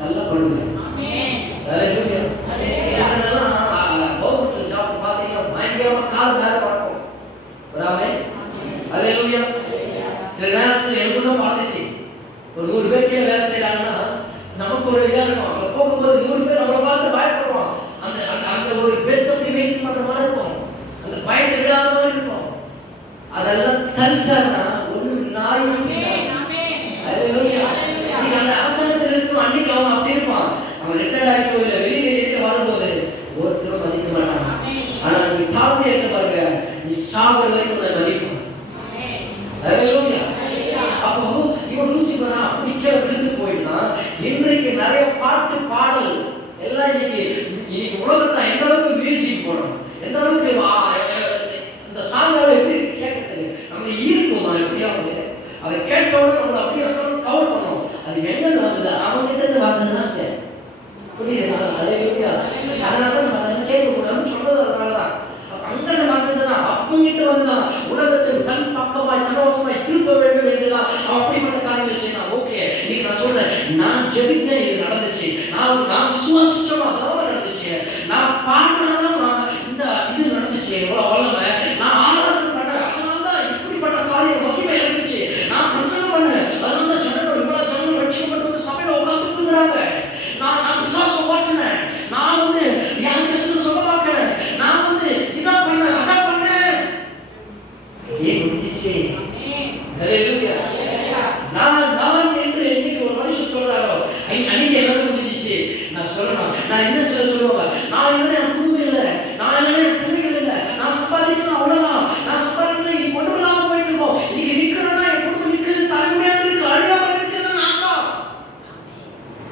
தள்ளப்படுங்க. ஆமென். ஹல்லேலூயா. சிலரெல்லாம் கவர்மெண்ட் ஜாப் பார்த்தீங்கன்னா பயங்கரமா கால் மேல பறக்கும். ஆமென். ஹல்லேலூயா. சில நேரத்தில் எனக்குள்ள பார்த்துச்சு, ஒரு 100 பேர் கீழே வேலை செய்யறாங்கன்னா நமக்கு ஒரு இதா இருக்கும். அங்க போகும்போது 100 பேர் நம்மளை பார்த்து பயப்படுவான். அந்த அந்த ஒரு பெத் அப்படி வெயிட் பண்ற மாதிரி இருக்கும், அந்த பயத்தை விடாத மாதிரி இருக்கும். அதெல்லாம் தரிச்சாருன்னா ஒரு நாய் செய்யும். ஹல்லேலூயா. நீங்க அந்த அவசரத்தில் இருக்கும் அன்னைக்கு அவன் அப்படி இருப்பான். அவன் ரிட்டையர்ட் ஆகிட்டோ இல்லை வெளியில ஏறி வரும்போது ஒருத்தரும் மதிக்க மாட்டான். ஆனா நீ தாழ்மையா இருக்க பாருங்க, நீ சாகர வரைக்கும் உன்னை மதிப்பான். ஹல்லேலூயா. அப்போ இவன் லூசிபரா அப்படி கீழே விழுந்து போயிடுனா, இன்றைக்கு நிறைய பாட்டு பாடல் எல்லாம் இன்னைக்கு உலகத்துல எந்த அளவுக்கு மியூசிக் போடும், எந்த அளவுக்கு இந்த சாங்கால எப்படி கேட்கறது நம்ம ஈர்க்குமா, எப்படியாவது அதை கேட்டோட நம்ம அப்படியே கவர் பண்ணோம். அது எங்க வந்தது? அவங்க கிட்ட இருந்து வந்ததுதான். புரியுதுங்களா? அதே எப்படியா? அதனாலதான் நம்ம அதை கேட்கக்கூடாதுன்னு சொல்றது. அதனாலதான் அங்க வந்ததுதான், அவங்கிட்ட வந்துதான் உலகத்தில் தன் பக்கமாய் தனவசமாய் திருப்ப வேண்டும் என்றுதான் அப்படிப்பட்ட காரியங்களை செய்யலாம். ஓகே, இன்னைக்கு நான் சொல்றேன், நான் ஜெபிக்க இது நடந்துச்சு, நான் விசுவாசிச்சோம் அதான் நடந்துச்சு, நான் பாடினாதான் இந்த இது நடந்துச்சு, எவ்வளவு வல்லமை, நான் ஆராதனை பண்ண அதனால்தான் இப்படிப்பட்ட காரியம் மகிமை இருந்துச்சு, நான் பிரசங்கம் பண்ண அதனால ஜனங்கள் இவ்வளவு ஜனங்கள் ரட்சிக்கப்பட்டு வந்து சபையில உட்கார்ந்து இருக்கிறாங்க, நான் நான் என்ன சில சொல்லுவாங்க, நான் என்ன என் குடும்பம் இல்லை, நான் என்ன என் பிள்ளைகள் இல்லை, நான் சம்பாதிக்கலாம் அவ்வளவுதான், நான் சம்பாதிக்கலாம் இன்னைக்கு ஒன்றும் இல்லாம போயிட்டு இருக்கோம், இன்னைக்கு நிக்கிறதா என் குடும்பம் நிக்கிறது தலைமுறையாக இருக்கு, அழியாம இருக்கிறது நான் தான்.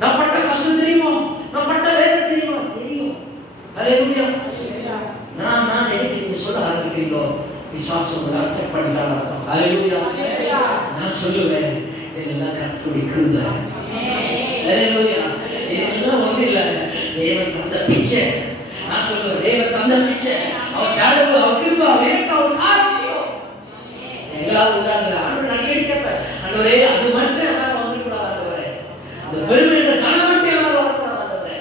நான் பட்ட கஷ்டம் தெரியுமா, நான் பட்ட வேலை தெரியுமா, தெரியும். அல்லேலூயா. நான் எனக்கு நீங்க சொல்ல ஆரம்பிக்கிறீங்களோ பிசாசு உங்களை அட்டாக் பண்ணிட்டான்னு அர்த்தம். அல்லேலூயா. நான் சொல்லுவேன் இதெல்லாம் கர்த்தருடைய கிருபை. அல்லேலூயா. இதெல்லாம் ஒன்றும் இல்லை, தேவன் தந்த பிச்சை. நான் சொல்லுவேன் தேவன் தந்த பிச்சை, அவர் கடவுள், அவர் கிருபை, அவர் இறக்கம், அவர் காரியம் எங்களால் உண்டாகுற ஆண்டு நான் கேட்கிறேன். ஆண்டவரே அது மட்டும் என்னால் வந்துக்கூடாது ஆண்டவரே, அந்த பெருமை என்ற கனம் மட்டும் என்னால் வரக்கூடாது ஆண்டவரே.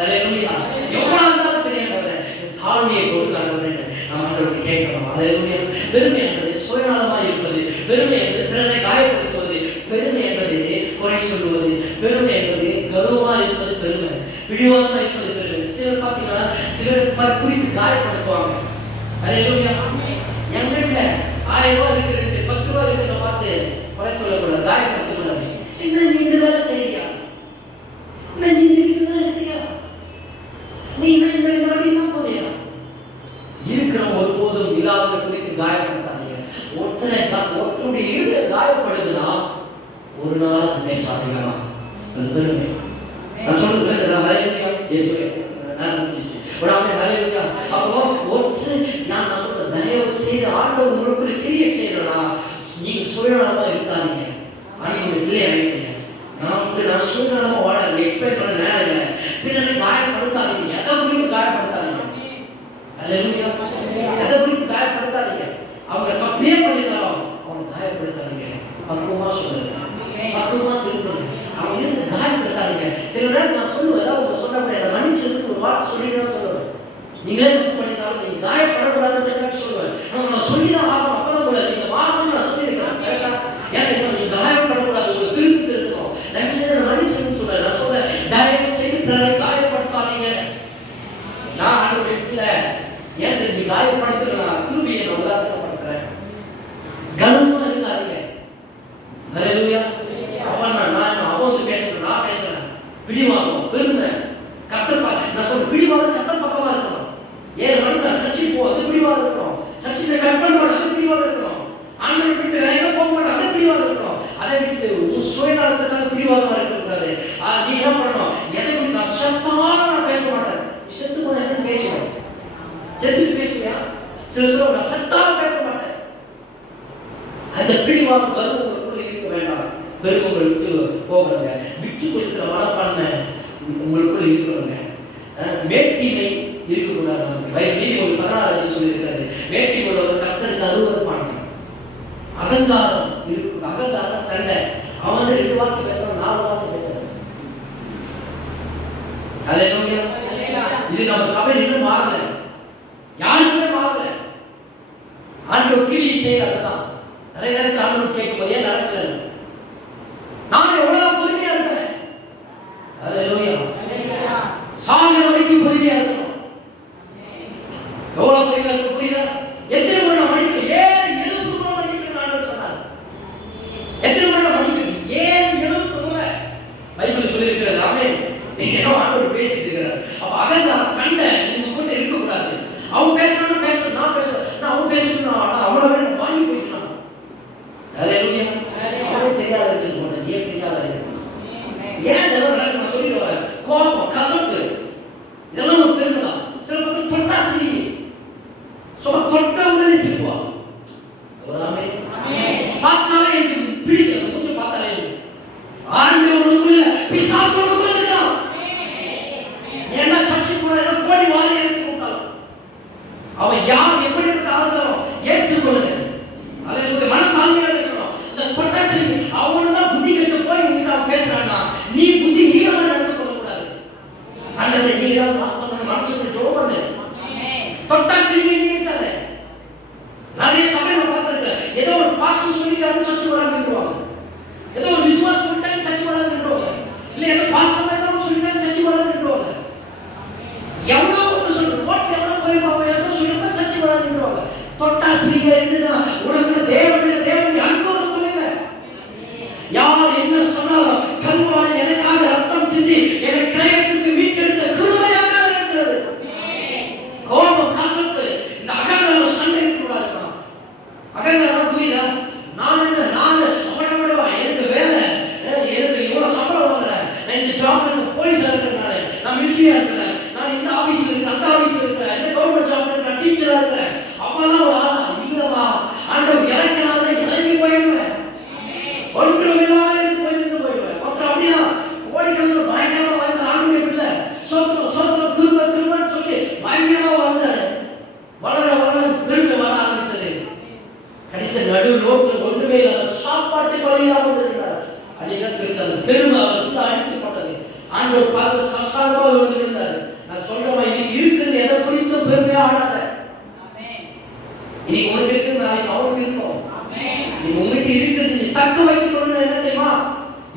அல்லேலூயா. எவ்வளவு இருந்தாலும் சரி ஆண்டவரே, தாழ்மையை கொடுத்து ஆண்டவரே நாம் ஆண்டவரை கேட்கணும். அல்லேலூயா. பெருமை என்பது சுயநலமாக இருப்பது, பெருமை என்பது பிறரை காயப்படுத்துவது, பெருமை என்பது குறை சொல்லுவது, பெருமை என்பது கர்வமாக இருப்பது பெருமை, பிடிவாதமாக இருப்பது பெருமை. சிலர் பார்த்தீங்கன்னா சிலர் குறித்து காயப்படுத்துவாங்க. அல்லேலூயா. என் வீட்டில் 1000 ரூபாய் இருக்கு, 10 ரூபாய் இருக்கிறத பார்த்து குறை சொல்லக்கூடாது, காயப்படுத்தக்கூடாது. என்ன நீ இந்த வேலை செய்யறியா, என்ன நீ இருக்கிறதா இருக்கியா, நீ என்ன இந்த வழியெல்லாம் போறியா, இருக்கிற ஒருபோதும் இல்லாத குறித்து காயப்படுத்தாதீங்க. ஒருத்தருடைய இருதய காயப்படுதுன்னா ஒரு நாள் அது பேசாதீங்க, அது பெருமை. நான் சொல்றேன் ஹல்லேலூயா. இயேசுவே நான் முடிஞ்சிச்சு உடனே ஹல்லேலூயா. அப்போ ஒருத்தர் நான் சொல்றேன் தயவு செய்து ஆண்டவர் உங்களுக்கு கிரியை செய்யறா, நீங்க சுயநலமா இருக்காதீங்க. ஆண்டவர் இல்லை ஆயிடுச்சுங்க, நான் சுயநலமா வாழ எக்ஸ்பெக்ட் பண்ண நேரம் இல்லை, பிறரை காயப்படுத்தாதீங்க, எதை குறித்து காயப்படுத்தாதீங்க. அல்லேலூயா. எதை குறித்து காயப்படுத்தாதீங்க. அவங்க தப்பே பண்ணிட்டாலும் அவங்க காயப்படுத்தாதீங்க, பக்குவமா சொல்லுங்க, பக்குவமா திருப்புங்க, அவங்க இருந்து காயப்படுத்தாதீங்க. சில நேரம் நான் சொல்லுவேன், ஏதாவது உங்க சொல்ல முடியாது, மன்னிச்சதுக்கு ஒரு வார்த்தை சொல்லிட்டு சொல்லுவேன். நீங்களே தப்பு பண்ணிட்டாலும் நீங்க காயப்படக்கூடாதுன்னு சொல்லுவேன். நான் சொல்லிதான் ஆகணும், அப்பதான் உங்களை நீங்க மாறணும்னு நான் சொல்லியிருக்கிறேன். ஏன் நீங்க காயப்படக்கூடாது, உங்களை திருத்தணும், தயவு செய்து மன்னிச்சதுன்னு சொல்றேன். நான் சொல்றேன் தயவு செய்து பிறரை காயப்படுத்தாதீங்க. நான் ஆண்டவரே இல்லை, ஏன் நீ காயப்படுத்துறேன், கிருபையை நான் உதாசீனப்படுத்துறேன், கர்வமா இருக்காதீங்க. ஹல்லேலூயா. அவன் வந்து பேசுறேன், நான் பேசுறேன், பிடிவாதம் பெருமை கர்த்தர் நான் சொல்ற பிடிவாதம் கர்த்தர் பக்கமா இருக்கணும். 7 மணிக்கு நான் சர்ச்சைக்கு போவது பிடிவாதம் இருக்கணும், சர்ச்சையில கற்பனை பண்ணது பிடிவாதம் இருக்கணும், ஆண்டவரை விட்டு வேற எங்க போக மாட்டேன் அந்த பிடிவாதம் இருக்கணும். அதை விட்டு உன் சுயநலத்துக்காக பிடிவாதமா இருக்கக்கூடாது. நீ என்ன பண்ணணும், எதை குறித்து அசத்தான நான் பேச மாட்டேன், செத்து போன என்ன பேசுவேன், செத்து பேசுவியா, சில சொல்ல சத்தான பேச மாட்டேன். அந்த பிடிவாதம் கருவு உங்களுக்குள்ள இருக்க வேண்டாம், பெருமை உங்களை விட்டு போகிறங்க, விட்டு கொடுக்கிற மனப்பான்மை உங்களுக்குள்ள இருக்கிறவங்க. வேட்டிமை இருக்கக்கூடாது. நீதிமொழி 16 சொல்லியிருக்காரு, வேட்டிமை ஒரு கர்த்தருக்கு அருவருப்பானது. அகங்காரம் இருக்கு, அகங்காரம் சண்டை. அவன் வந்து 2 வார்த்தை பேசுறான், 4 வார்த்தை பேசுறான். அல்லேலூயா. இது நம்ம சபையில் இன்னும் மாறல, யாருக்குமே மாறல. ஆண்டவர் கிரியை செய்யறதுதான். நிறைய நேரத்தில் ஆண்டவர் கேட்கும்போது ஏன் நடக்கல, நான் எவ்வளவு பொறுமையா இருப்பேன். அல்லேலூயா. சாக வரைக்கும் பொறுமையா இருக்கணும். எவ்வளவு பொறுமையா இருக்க புரியுதா? எத்தனை முறை நான் மன்னிக்கிறேன், 7 முறை மன்னிக்கிறேன் ஆண்டவர் சொன்னார். எத்தனை முறை மன்னிக்கிறேன், 7 முறை பைபிள் சொல்லி இருக்கிறது. ஆமென். நீங்க என்ன ஆண்டவர் பேசிட்டு இருக்கிறார். அப்ப அகங்காரம் சண்டை நீங்க கூட இருக்க கூடாது. அவன் பேசணும் நான் பேசுறேன், நான் அவன் பேசணும், அவனை விட வாங்கி போய்க்கலாம். அல்லேலூயா. அவனுக்கு தெரியாத இருக்கு போன, ஏன் தெரியாத இருக்கு, ஏன் இதெல்லாம் நடக்க நான் சொல்லிட்டு வரேன். கோபம், கசப்பு, இதெல்லாம் ஒரு பெருமை தான். சில பேர் தொட்டா சிரிப்பு, சொல்ல தொட்ட உடனே சிரிப்புவாங்க. பார்த்தாலே எனக்கு பிடிக்கல, கொஞ்சம் பார்த்தாலே ஆண்டவனுக்குள்ள பிசாசுக்குள்ள இருக்கான். ஏன்னா சர்ச்சை போன கோடி வாரி எடுத்து கொடுத்தாலும் அவன் யார் எப்படிப்பட்ட ஆளுந்தாலும் ஏற்றுக்கொள்ளுங்க. அல்லேலூயா. மனத்தாழ்மையா இருக்கணும். இந்த தொட்டாசி அவனுதான் புத்தி கெட்டு போய் உன்கிட்ட அவன் பேசுறான்னா நீ புத்தி ஹீனமா நடந்து கொள்ளக்கூடாது. ஆண்டவரே நீ தான் மாத்தணும், மனசுக்குள்ள ஜெபம் பண்ணு. தொட்டாசி நீ இருக்காத. நிறைய சபையில பார்த்திருக்கேன், ஏதோ ஒரு பாஸ்டர் சொல்லிட்டாரு சர்ச்சை வராம நின்றுவாங்க, ஏதோ ஒரு விசுவாசம் சொல்லிட்டாரு சர்ச்சை வராம நின்றுவாங்க, இல்ல ஏதோ பாஸ்டர் எனக்கு ஜாப் இருக்கு, போலீஸ் இருக்கிறனால, நான் மிலிட்டரியா இருக்கிறேன், நான் இந்த ஆபீஸ்ல இருக்கேன், அந்த ஆபீஸ்ல இருக்கேன், இந்த கவர்மெண்ட் ஜாப்ல இருக்கேன், டீச்சரா இருக்கேன், அப்பெல்லாம் ஒரு ஆளா இல்லவா? ஆண்டவர் இறக்கினாலே இறங்கி போயிடுவேன். ஒன்றும் இல்லாம இருந்து போயிடுவேன். அப்புறம் அப்படியா கோடிக்கணக்கில் பயங்கரமா வாழ்ந்த ஆண்டுமே இல்லை. சோத்திரம் சோத்திரம் திரும்ப திரும்பன்னு சொல்லி பயங்கரமா வாழ்ந்தாரு. வளர வளர திரும்ப வர ஆரம்பித்தது. கடைசி நடு ரோட்டில் ஒன்றுமே இல்லாம சாப்பாட்டு கொலையில்லாமல் இருந்தார். அடிதான் திருந்தாரு. பெருமை அவர் அழிக்கப்பட்டது. ஆண்டவர் பார்த்து சசாரமா வந்து இருந்தாரு. நான் சொல்றேன், இன்னைக்கு இருக்கிறது எதை குறித்தும் பெருமையா ஆடாத. இன்னைக்கு உனக்கு இருக்குது, நாளைக்கு அவனுக்கு இருக்கும். நீ உங்ககிட்ட இருக்கிறது நீ தக்க வைத்துக் கொள்ளணும். என்ன தெரியுமா?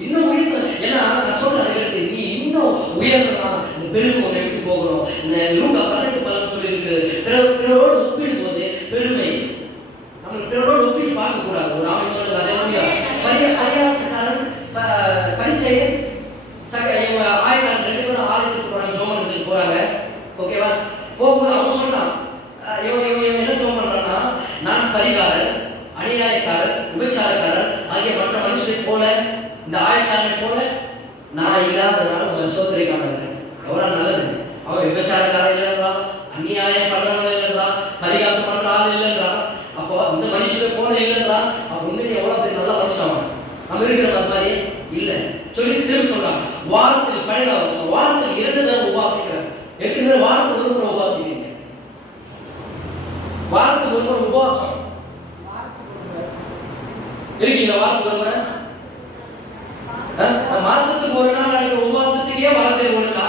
இன்னும் உயர்த்த. ஏன்னா நான் சொல்றேன், நீ இன்னும் உயர்ந்தா இந்த பெருமை உன்னை விட்டு போகணும். இந்த லூக்கா 18:10 சொல்லியிருக்கு, பிறரோடு ஒப்பிடும் போது பெருமை. நம்ம பிறரோடு ஒப்பிட்டு பார்க்க கூடாது. ஒரு ஆமை சொல்றது பரியாசக்காரன் பரிசேயன் ஆயக்காரன் 2 பேரும் ஆலயத்துக்கு போறாங்க, ஜோமனத்துக்கு போறாங்க. ஓகேவா? போகும்போது அவன் சொல்றான், இவன் என்ன ஜோம் பண்றான்னா, நான் பரிகாரர், அநியாயக்காரர், உபச்சாரக்காரர் ஆகிய மற்ற மனுஷரை போல, இந்த ஆயக்காரனை போல நான் இல்லாதனால உங்க சோதரிக்காம இருக்கேன். எவ்வளவு நல்லது. அவன் விபச்சாரக்காரன் இல்லைன்றான், அநியாயம் பண்றவன் இல்லைன்றான், பரிகாசம் பண்ற ஆள் இல்லைன்றான். அப்போ இந்த மனுஷனை போல இல்லைன்றான். அப்ப உண்மையிலே எவ்வளவு பெரிய நல்ல மனுஷன் நம்ம இருக்கிற மாதிரி இல்லை சொல்லிட்டு திரும்பி சொல்றான், வாரத்தில் 12 வருஷம் வாரத்தில் 2 தடவை உபாசிக்கிறேன். எத்தனை பேர் வாரத்துக்கு ஒரு முறை உபாசிக்கிறீங்க? வாரத்துக்கு ஒரு முறை உபவாசம் இருக்கீங்க? வாரத்துக்கு ஒரு முறை, மாசத்துக்கு ஒரு நாள் நடக்கிற உபவாசத்துக்கே வரதே ஒழுங்கா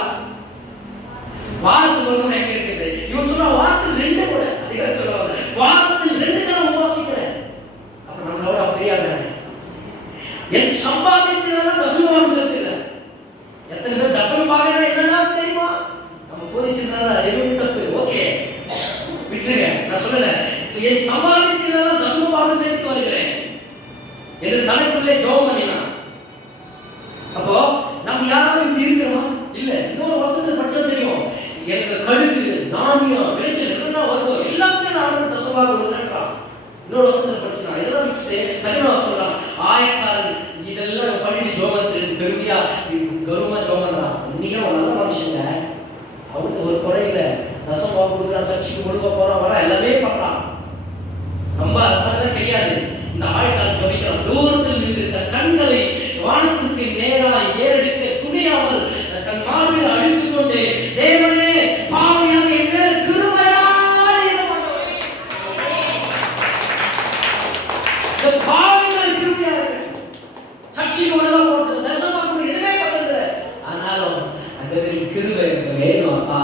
வாரத்துக்கு ஒரு முறை எங்க இருக்குது? இவன் சொல்ற வாரத்துக்கு 2 கூட அதிகம் சொல்லுவாங்க. வாரத்தில் 2 தடவை உபவாசிக்கிறேன். அப்ப நம்மளோட அப்படியா என் சம்பாதித்ததெல்லாம் தசமபாகம் செலுத்துகிறேன். எத்தனை பேர் தசமபாகம் என்னன்னா தெரியுமா? நம்ம போதிச்சிருந்தாலும் அது எதுவும் தப்பு. ஓகே விட்டுருங்க, நான் சொல்லல. என் சம்பாதித்ததெல்லாம் தசமபாகம் சேர்த்து வருகிறேன் என்று தனக்குள்ளே ஜெபம் பண்ணினான். அப்போ நம்ம யாரும் இப்படி இருக்கிறோமா? இல்ல. இன்னொரு வசனத்தை படிச்சா தெரியும், எனக்கு கழுகு தானியம் விளைச்சல் என்னென்ன வருதோ எல்லாத்தையும் நான் தசமபாகம் கொடுக்குறேன்றான். இன்னொரு வசனத்தை படிச்சுனா இதெல்லாம் விட்டுட்டு 11 சொல்றான், ஆயக்காரன் இதெல்லாம் பண்ணிட்டு ஜோமத்திற்கு பெருமையா கௌரவமா ஜோமன்றான். இன்னைக்கு அவன் நல்ல மனுஷங்க, அவனுக்கு ஒரு குறை இல்லை. தசமபாகம் கொடுக்குறான், சர்ச்சுக்கு கொடுக்க போறான், வர எல்லாமே பண்றான். நம்ம அதெல்லாம் கிடையாது. இந்த ஆயக்காரன் ஜபிக்கிறான், தூரத்தில் நின்று தன் கண்களை வானத்திற்கு நேராக ஏறெடுக்க துணியாமல் தன் மார்பில் அடித்துக் கொண்டு, தேவனே பாவியாக என் மேல் கிருபையாய் இரமாண்டவரே. இந்த பாவிகள் கிருபையா இருக்கு. சர்ச்சுக்கு ஒழுங்கா போறது, தசமபாகம் எதுவுமே பண்றது. ஆனாலும் அந்த கிருபை எனக்கு வேணும் அப்பா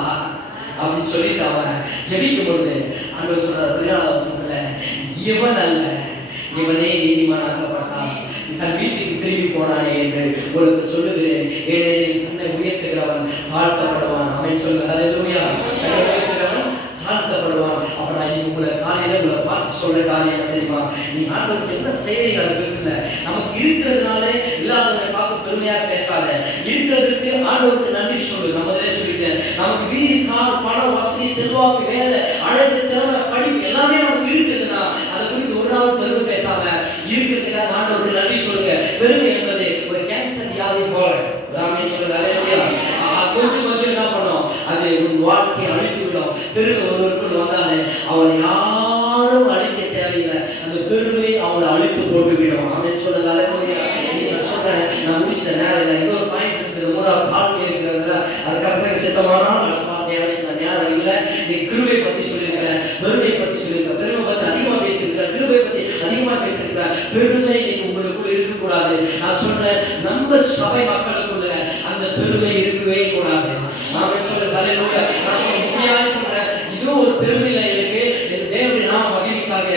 அப்படின்னு சொல்லிட்டு அவன் ஜெபிக்கும் பொழுது ஆண்டவர் சொல்றார் 14 வசனத்துல, இவன் அல்ல இவனே நீதிமானாக்கப்பட்டான், தன் வீட்டுக்கு திரும்பி போனானே என்று உங்களுக்கு சொல்லுகிறேன். ஏனெனில் தன்னை உயர்த்துகிறவன் தாழ்த்தப்படுவான். அவன் சொல்லுங்க ஹல்லேலூயா. தன்னை உயர்த்துகிறவன் தாழ்த்தப்படுவான். அப்ப நான் இன்னைக்கு உங்களை காலையில உங்களை பார்த்து சொல்ற காரியம் என்ன தெரியுமா? நீ ஆண்டவருக்கு என்ன செய்யறீங்க அது பேசல. நமக்கு இருக்கிறதுனால இல்லாதவனை பார்த்து பெருமையா பேசாத. இருக்கிறதுக்கு ஆண்டவருக்கு நன்றி சொல்லு. நம்ம அதிலே சொல்லிட்டேன், நமக்கு வீடு, கார், பணம், வசதி, செல்வாக்கு, வேலை, அழகு, திறமை, படிப்பு எல்லாமே நமக்கு இருக்குதுன்னா அதை குறித்து ஒரு நாள் பெருமை பேசாம இருக்கிறதுக்காக ஆண்டவருக்கு நன்றி சொல்லுங்க. பெருமை என்பது ஒரு கேன்சர் வியாதி போல. ராமே சொல்லுங்க ஹல்லேலூயா. கொஞ்சம் கொஞ்சம் என்ன பண்ணும், அது உன் வாழ்க்கையை அழித்து விடும். பெருமை ஒருவருக்குள் வந்தாலே அவனை யாரும் அழிக்க தேவையில்லை. அந்த பெருமை அவனை அழித்து போட்டு விடும். ஆமென் சொல்லுங்க ஹல்லேலூயா. நான் சொல்றேன், நான் முடிச்ச நேரம் இல்லை. இன்னொரு பாயிண்ட் இருக்குது, 3வது தாழ்மை இருக்கிறதுல அதுக்கப்புறம் சித்தமானால் நேரம் இல்லை. நீ கிருபை பத்தி சொல்லியிருக்கிறேன், பெருமை பத்தி சொல்லியிருக்க, பெருமை பத்தி அதிகமா பேசியிருக்க, கிருபை பத்தி அதிகமா பேசியிருக்க. பெருமை இன்னைக்கு உங்களுக்குள்ள இருக்கக்கூடாது. நான் சொல்றேன், நம்ம சபை மக்களுக்குள்ள அந்த பெருமை இருக்கவே கூடாது. நான் சொல்றேன் ஹல்லேலூயா. நான் சொல்றேன், உண்மையாக சொல்றேன், இதுவும் ஒரு பெருமையில இருக்கு. தேவனுடைய நாம மகிமைக்காக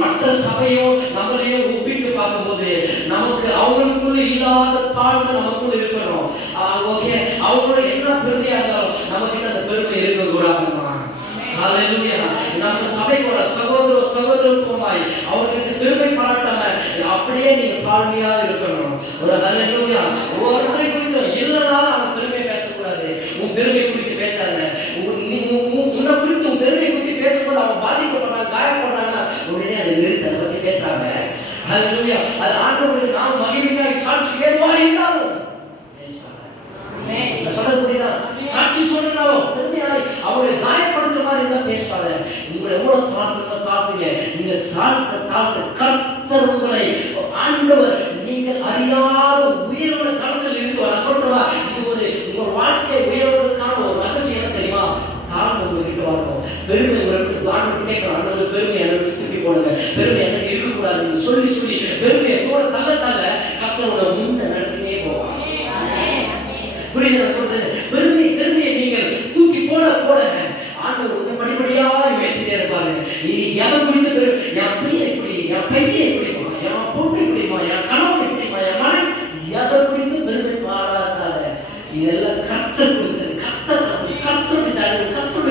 மற்ற சபையும் நம்மளையும் ஒப்பிட்டு பார்க்கும்போது நமக்கு அவங்களுக்குள்ள இல்லாத தாழ்மை நமக்குள்ள இருக்கணும். ஓகே, அவங்களோட என்ன பெருமையா இருந்தாலும் நமக்கு அந்த பெருமை இருக்கக்கூடாதுமா. ஹல்லேலூயா. நம்ம சபையோட சகோதரத்துவமாய் அவர்கிட்ட பெருமை பாராட்டாம அப்படியே நீங்க தாழ்மையா இருக்கணும். ஒரு ஹல்லேலூயா. ஒருத்தரை குறித்து இல்லைனாலும் அவன் பெருமை பேசக்கூடாது. உன் பெருமை குறித்து பேசாத. உன்னை குறித்து உன் பெருமை குறித்து பேசக்கூடாது. அவன் பாதிக்கப்படுறாங்க, காயப்படுறாங்க, உடனே அதை நிறுத்த, அதை பத்தி பேசாம. ஹல்லேலூயா. அது ஆண்டவருடைய நாம மகிமைக்காக சாட்சி ஏதுவா இருந்தாலும் பேசாத. எவ்வளவு தாழ்த்துங்க. நீங்க தாழ்த்த கர்த்தர் உங்களை ஆண்டவர் நீங்கள் அறியாத உயர்வுள்ள கடத்தில் இருந்து வர சொல்றா. இது ஒரு உங்க வாழ்க்கை உயர்வதற்கான ஒரு ரகசியம் தெரியுமா? தாழ்ந்து உங்ககிட்ட வரணும். பெருமை உங்களுக்கு ஆண்டு கேட்கணும். ஆண்டவர் பெருமை எனக்கு தூக்கி போடுங்க, பெருமை எனக்கு இருக்கக்கூடாதுன்னு சொல்லி சொல்லி பெருமையை தூர தள்ள தள்ள கர்த்தரோட முன்ன நடத்தினே போவாங்க. புரியுது சொல்றது? பெருமையை நீங்கள் தூக்கி போட போட ஆண்டவர் உங்க படிப்படியா உயர்த்திட்டே இருப்பாரு. நீ எதை குறித்த பெருமை? என் பையன் இப்படி, என் பையன் இப்படிமா, என் பொண்ணு இப்படிமா, என் கணவன் இப்படிமா, என் மகன் எதை குறித்து பெருமை பாராட்டாத. இதெல்லாம் கர்த்தர் கொடுத்தது. கர்த்தருடைய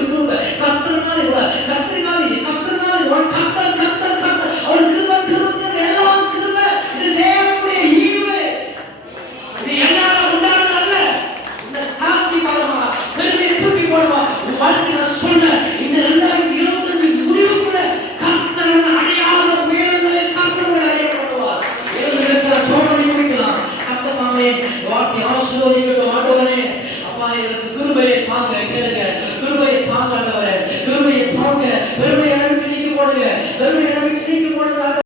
கிருபை. கர்த்தர்னால இது அவர் கிருபை எல்லாம் கிருபை. இது தேவனுடைய ஈவு. இது என்னால உண்டானது அல்ல. இந்த தாக்கி பாருமா, பெருமையை தூக்கி போடுமா. உன் வாழ்க்கையில சொன்ன இந்த 2025 முடிவுக்குள்ள கர்த்தர் அடையாத உயரங்களை கர்த்தர் அடையப்படுவார். ஏழுக்கு சோழனை முடிக்கலாம். கர்த்தர் தாமே வார்த்தை ஆசீர்வதிக்கட்டும். ஆண்டவரே அப்பா எனக்கு கிருபையை தாங்க.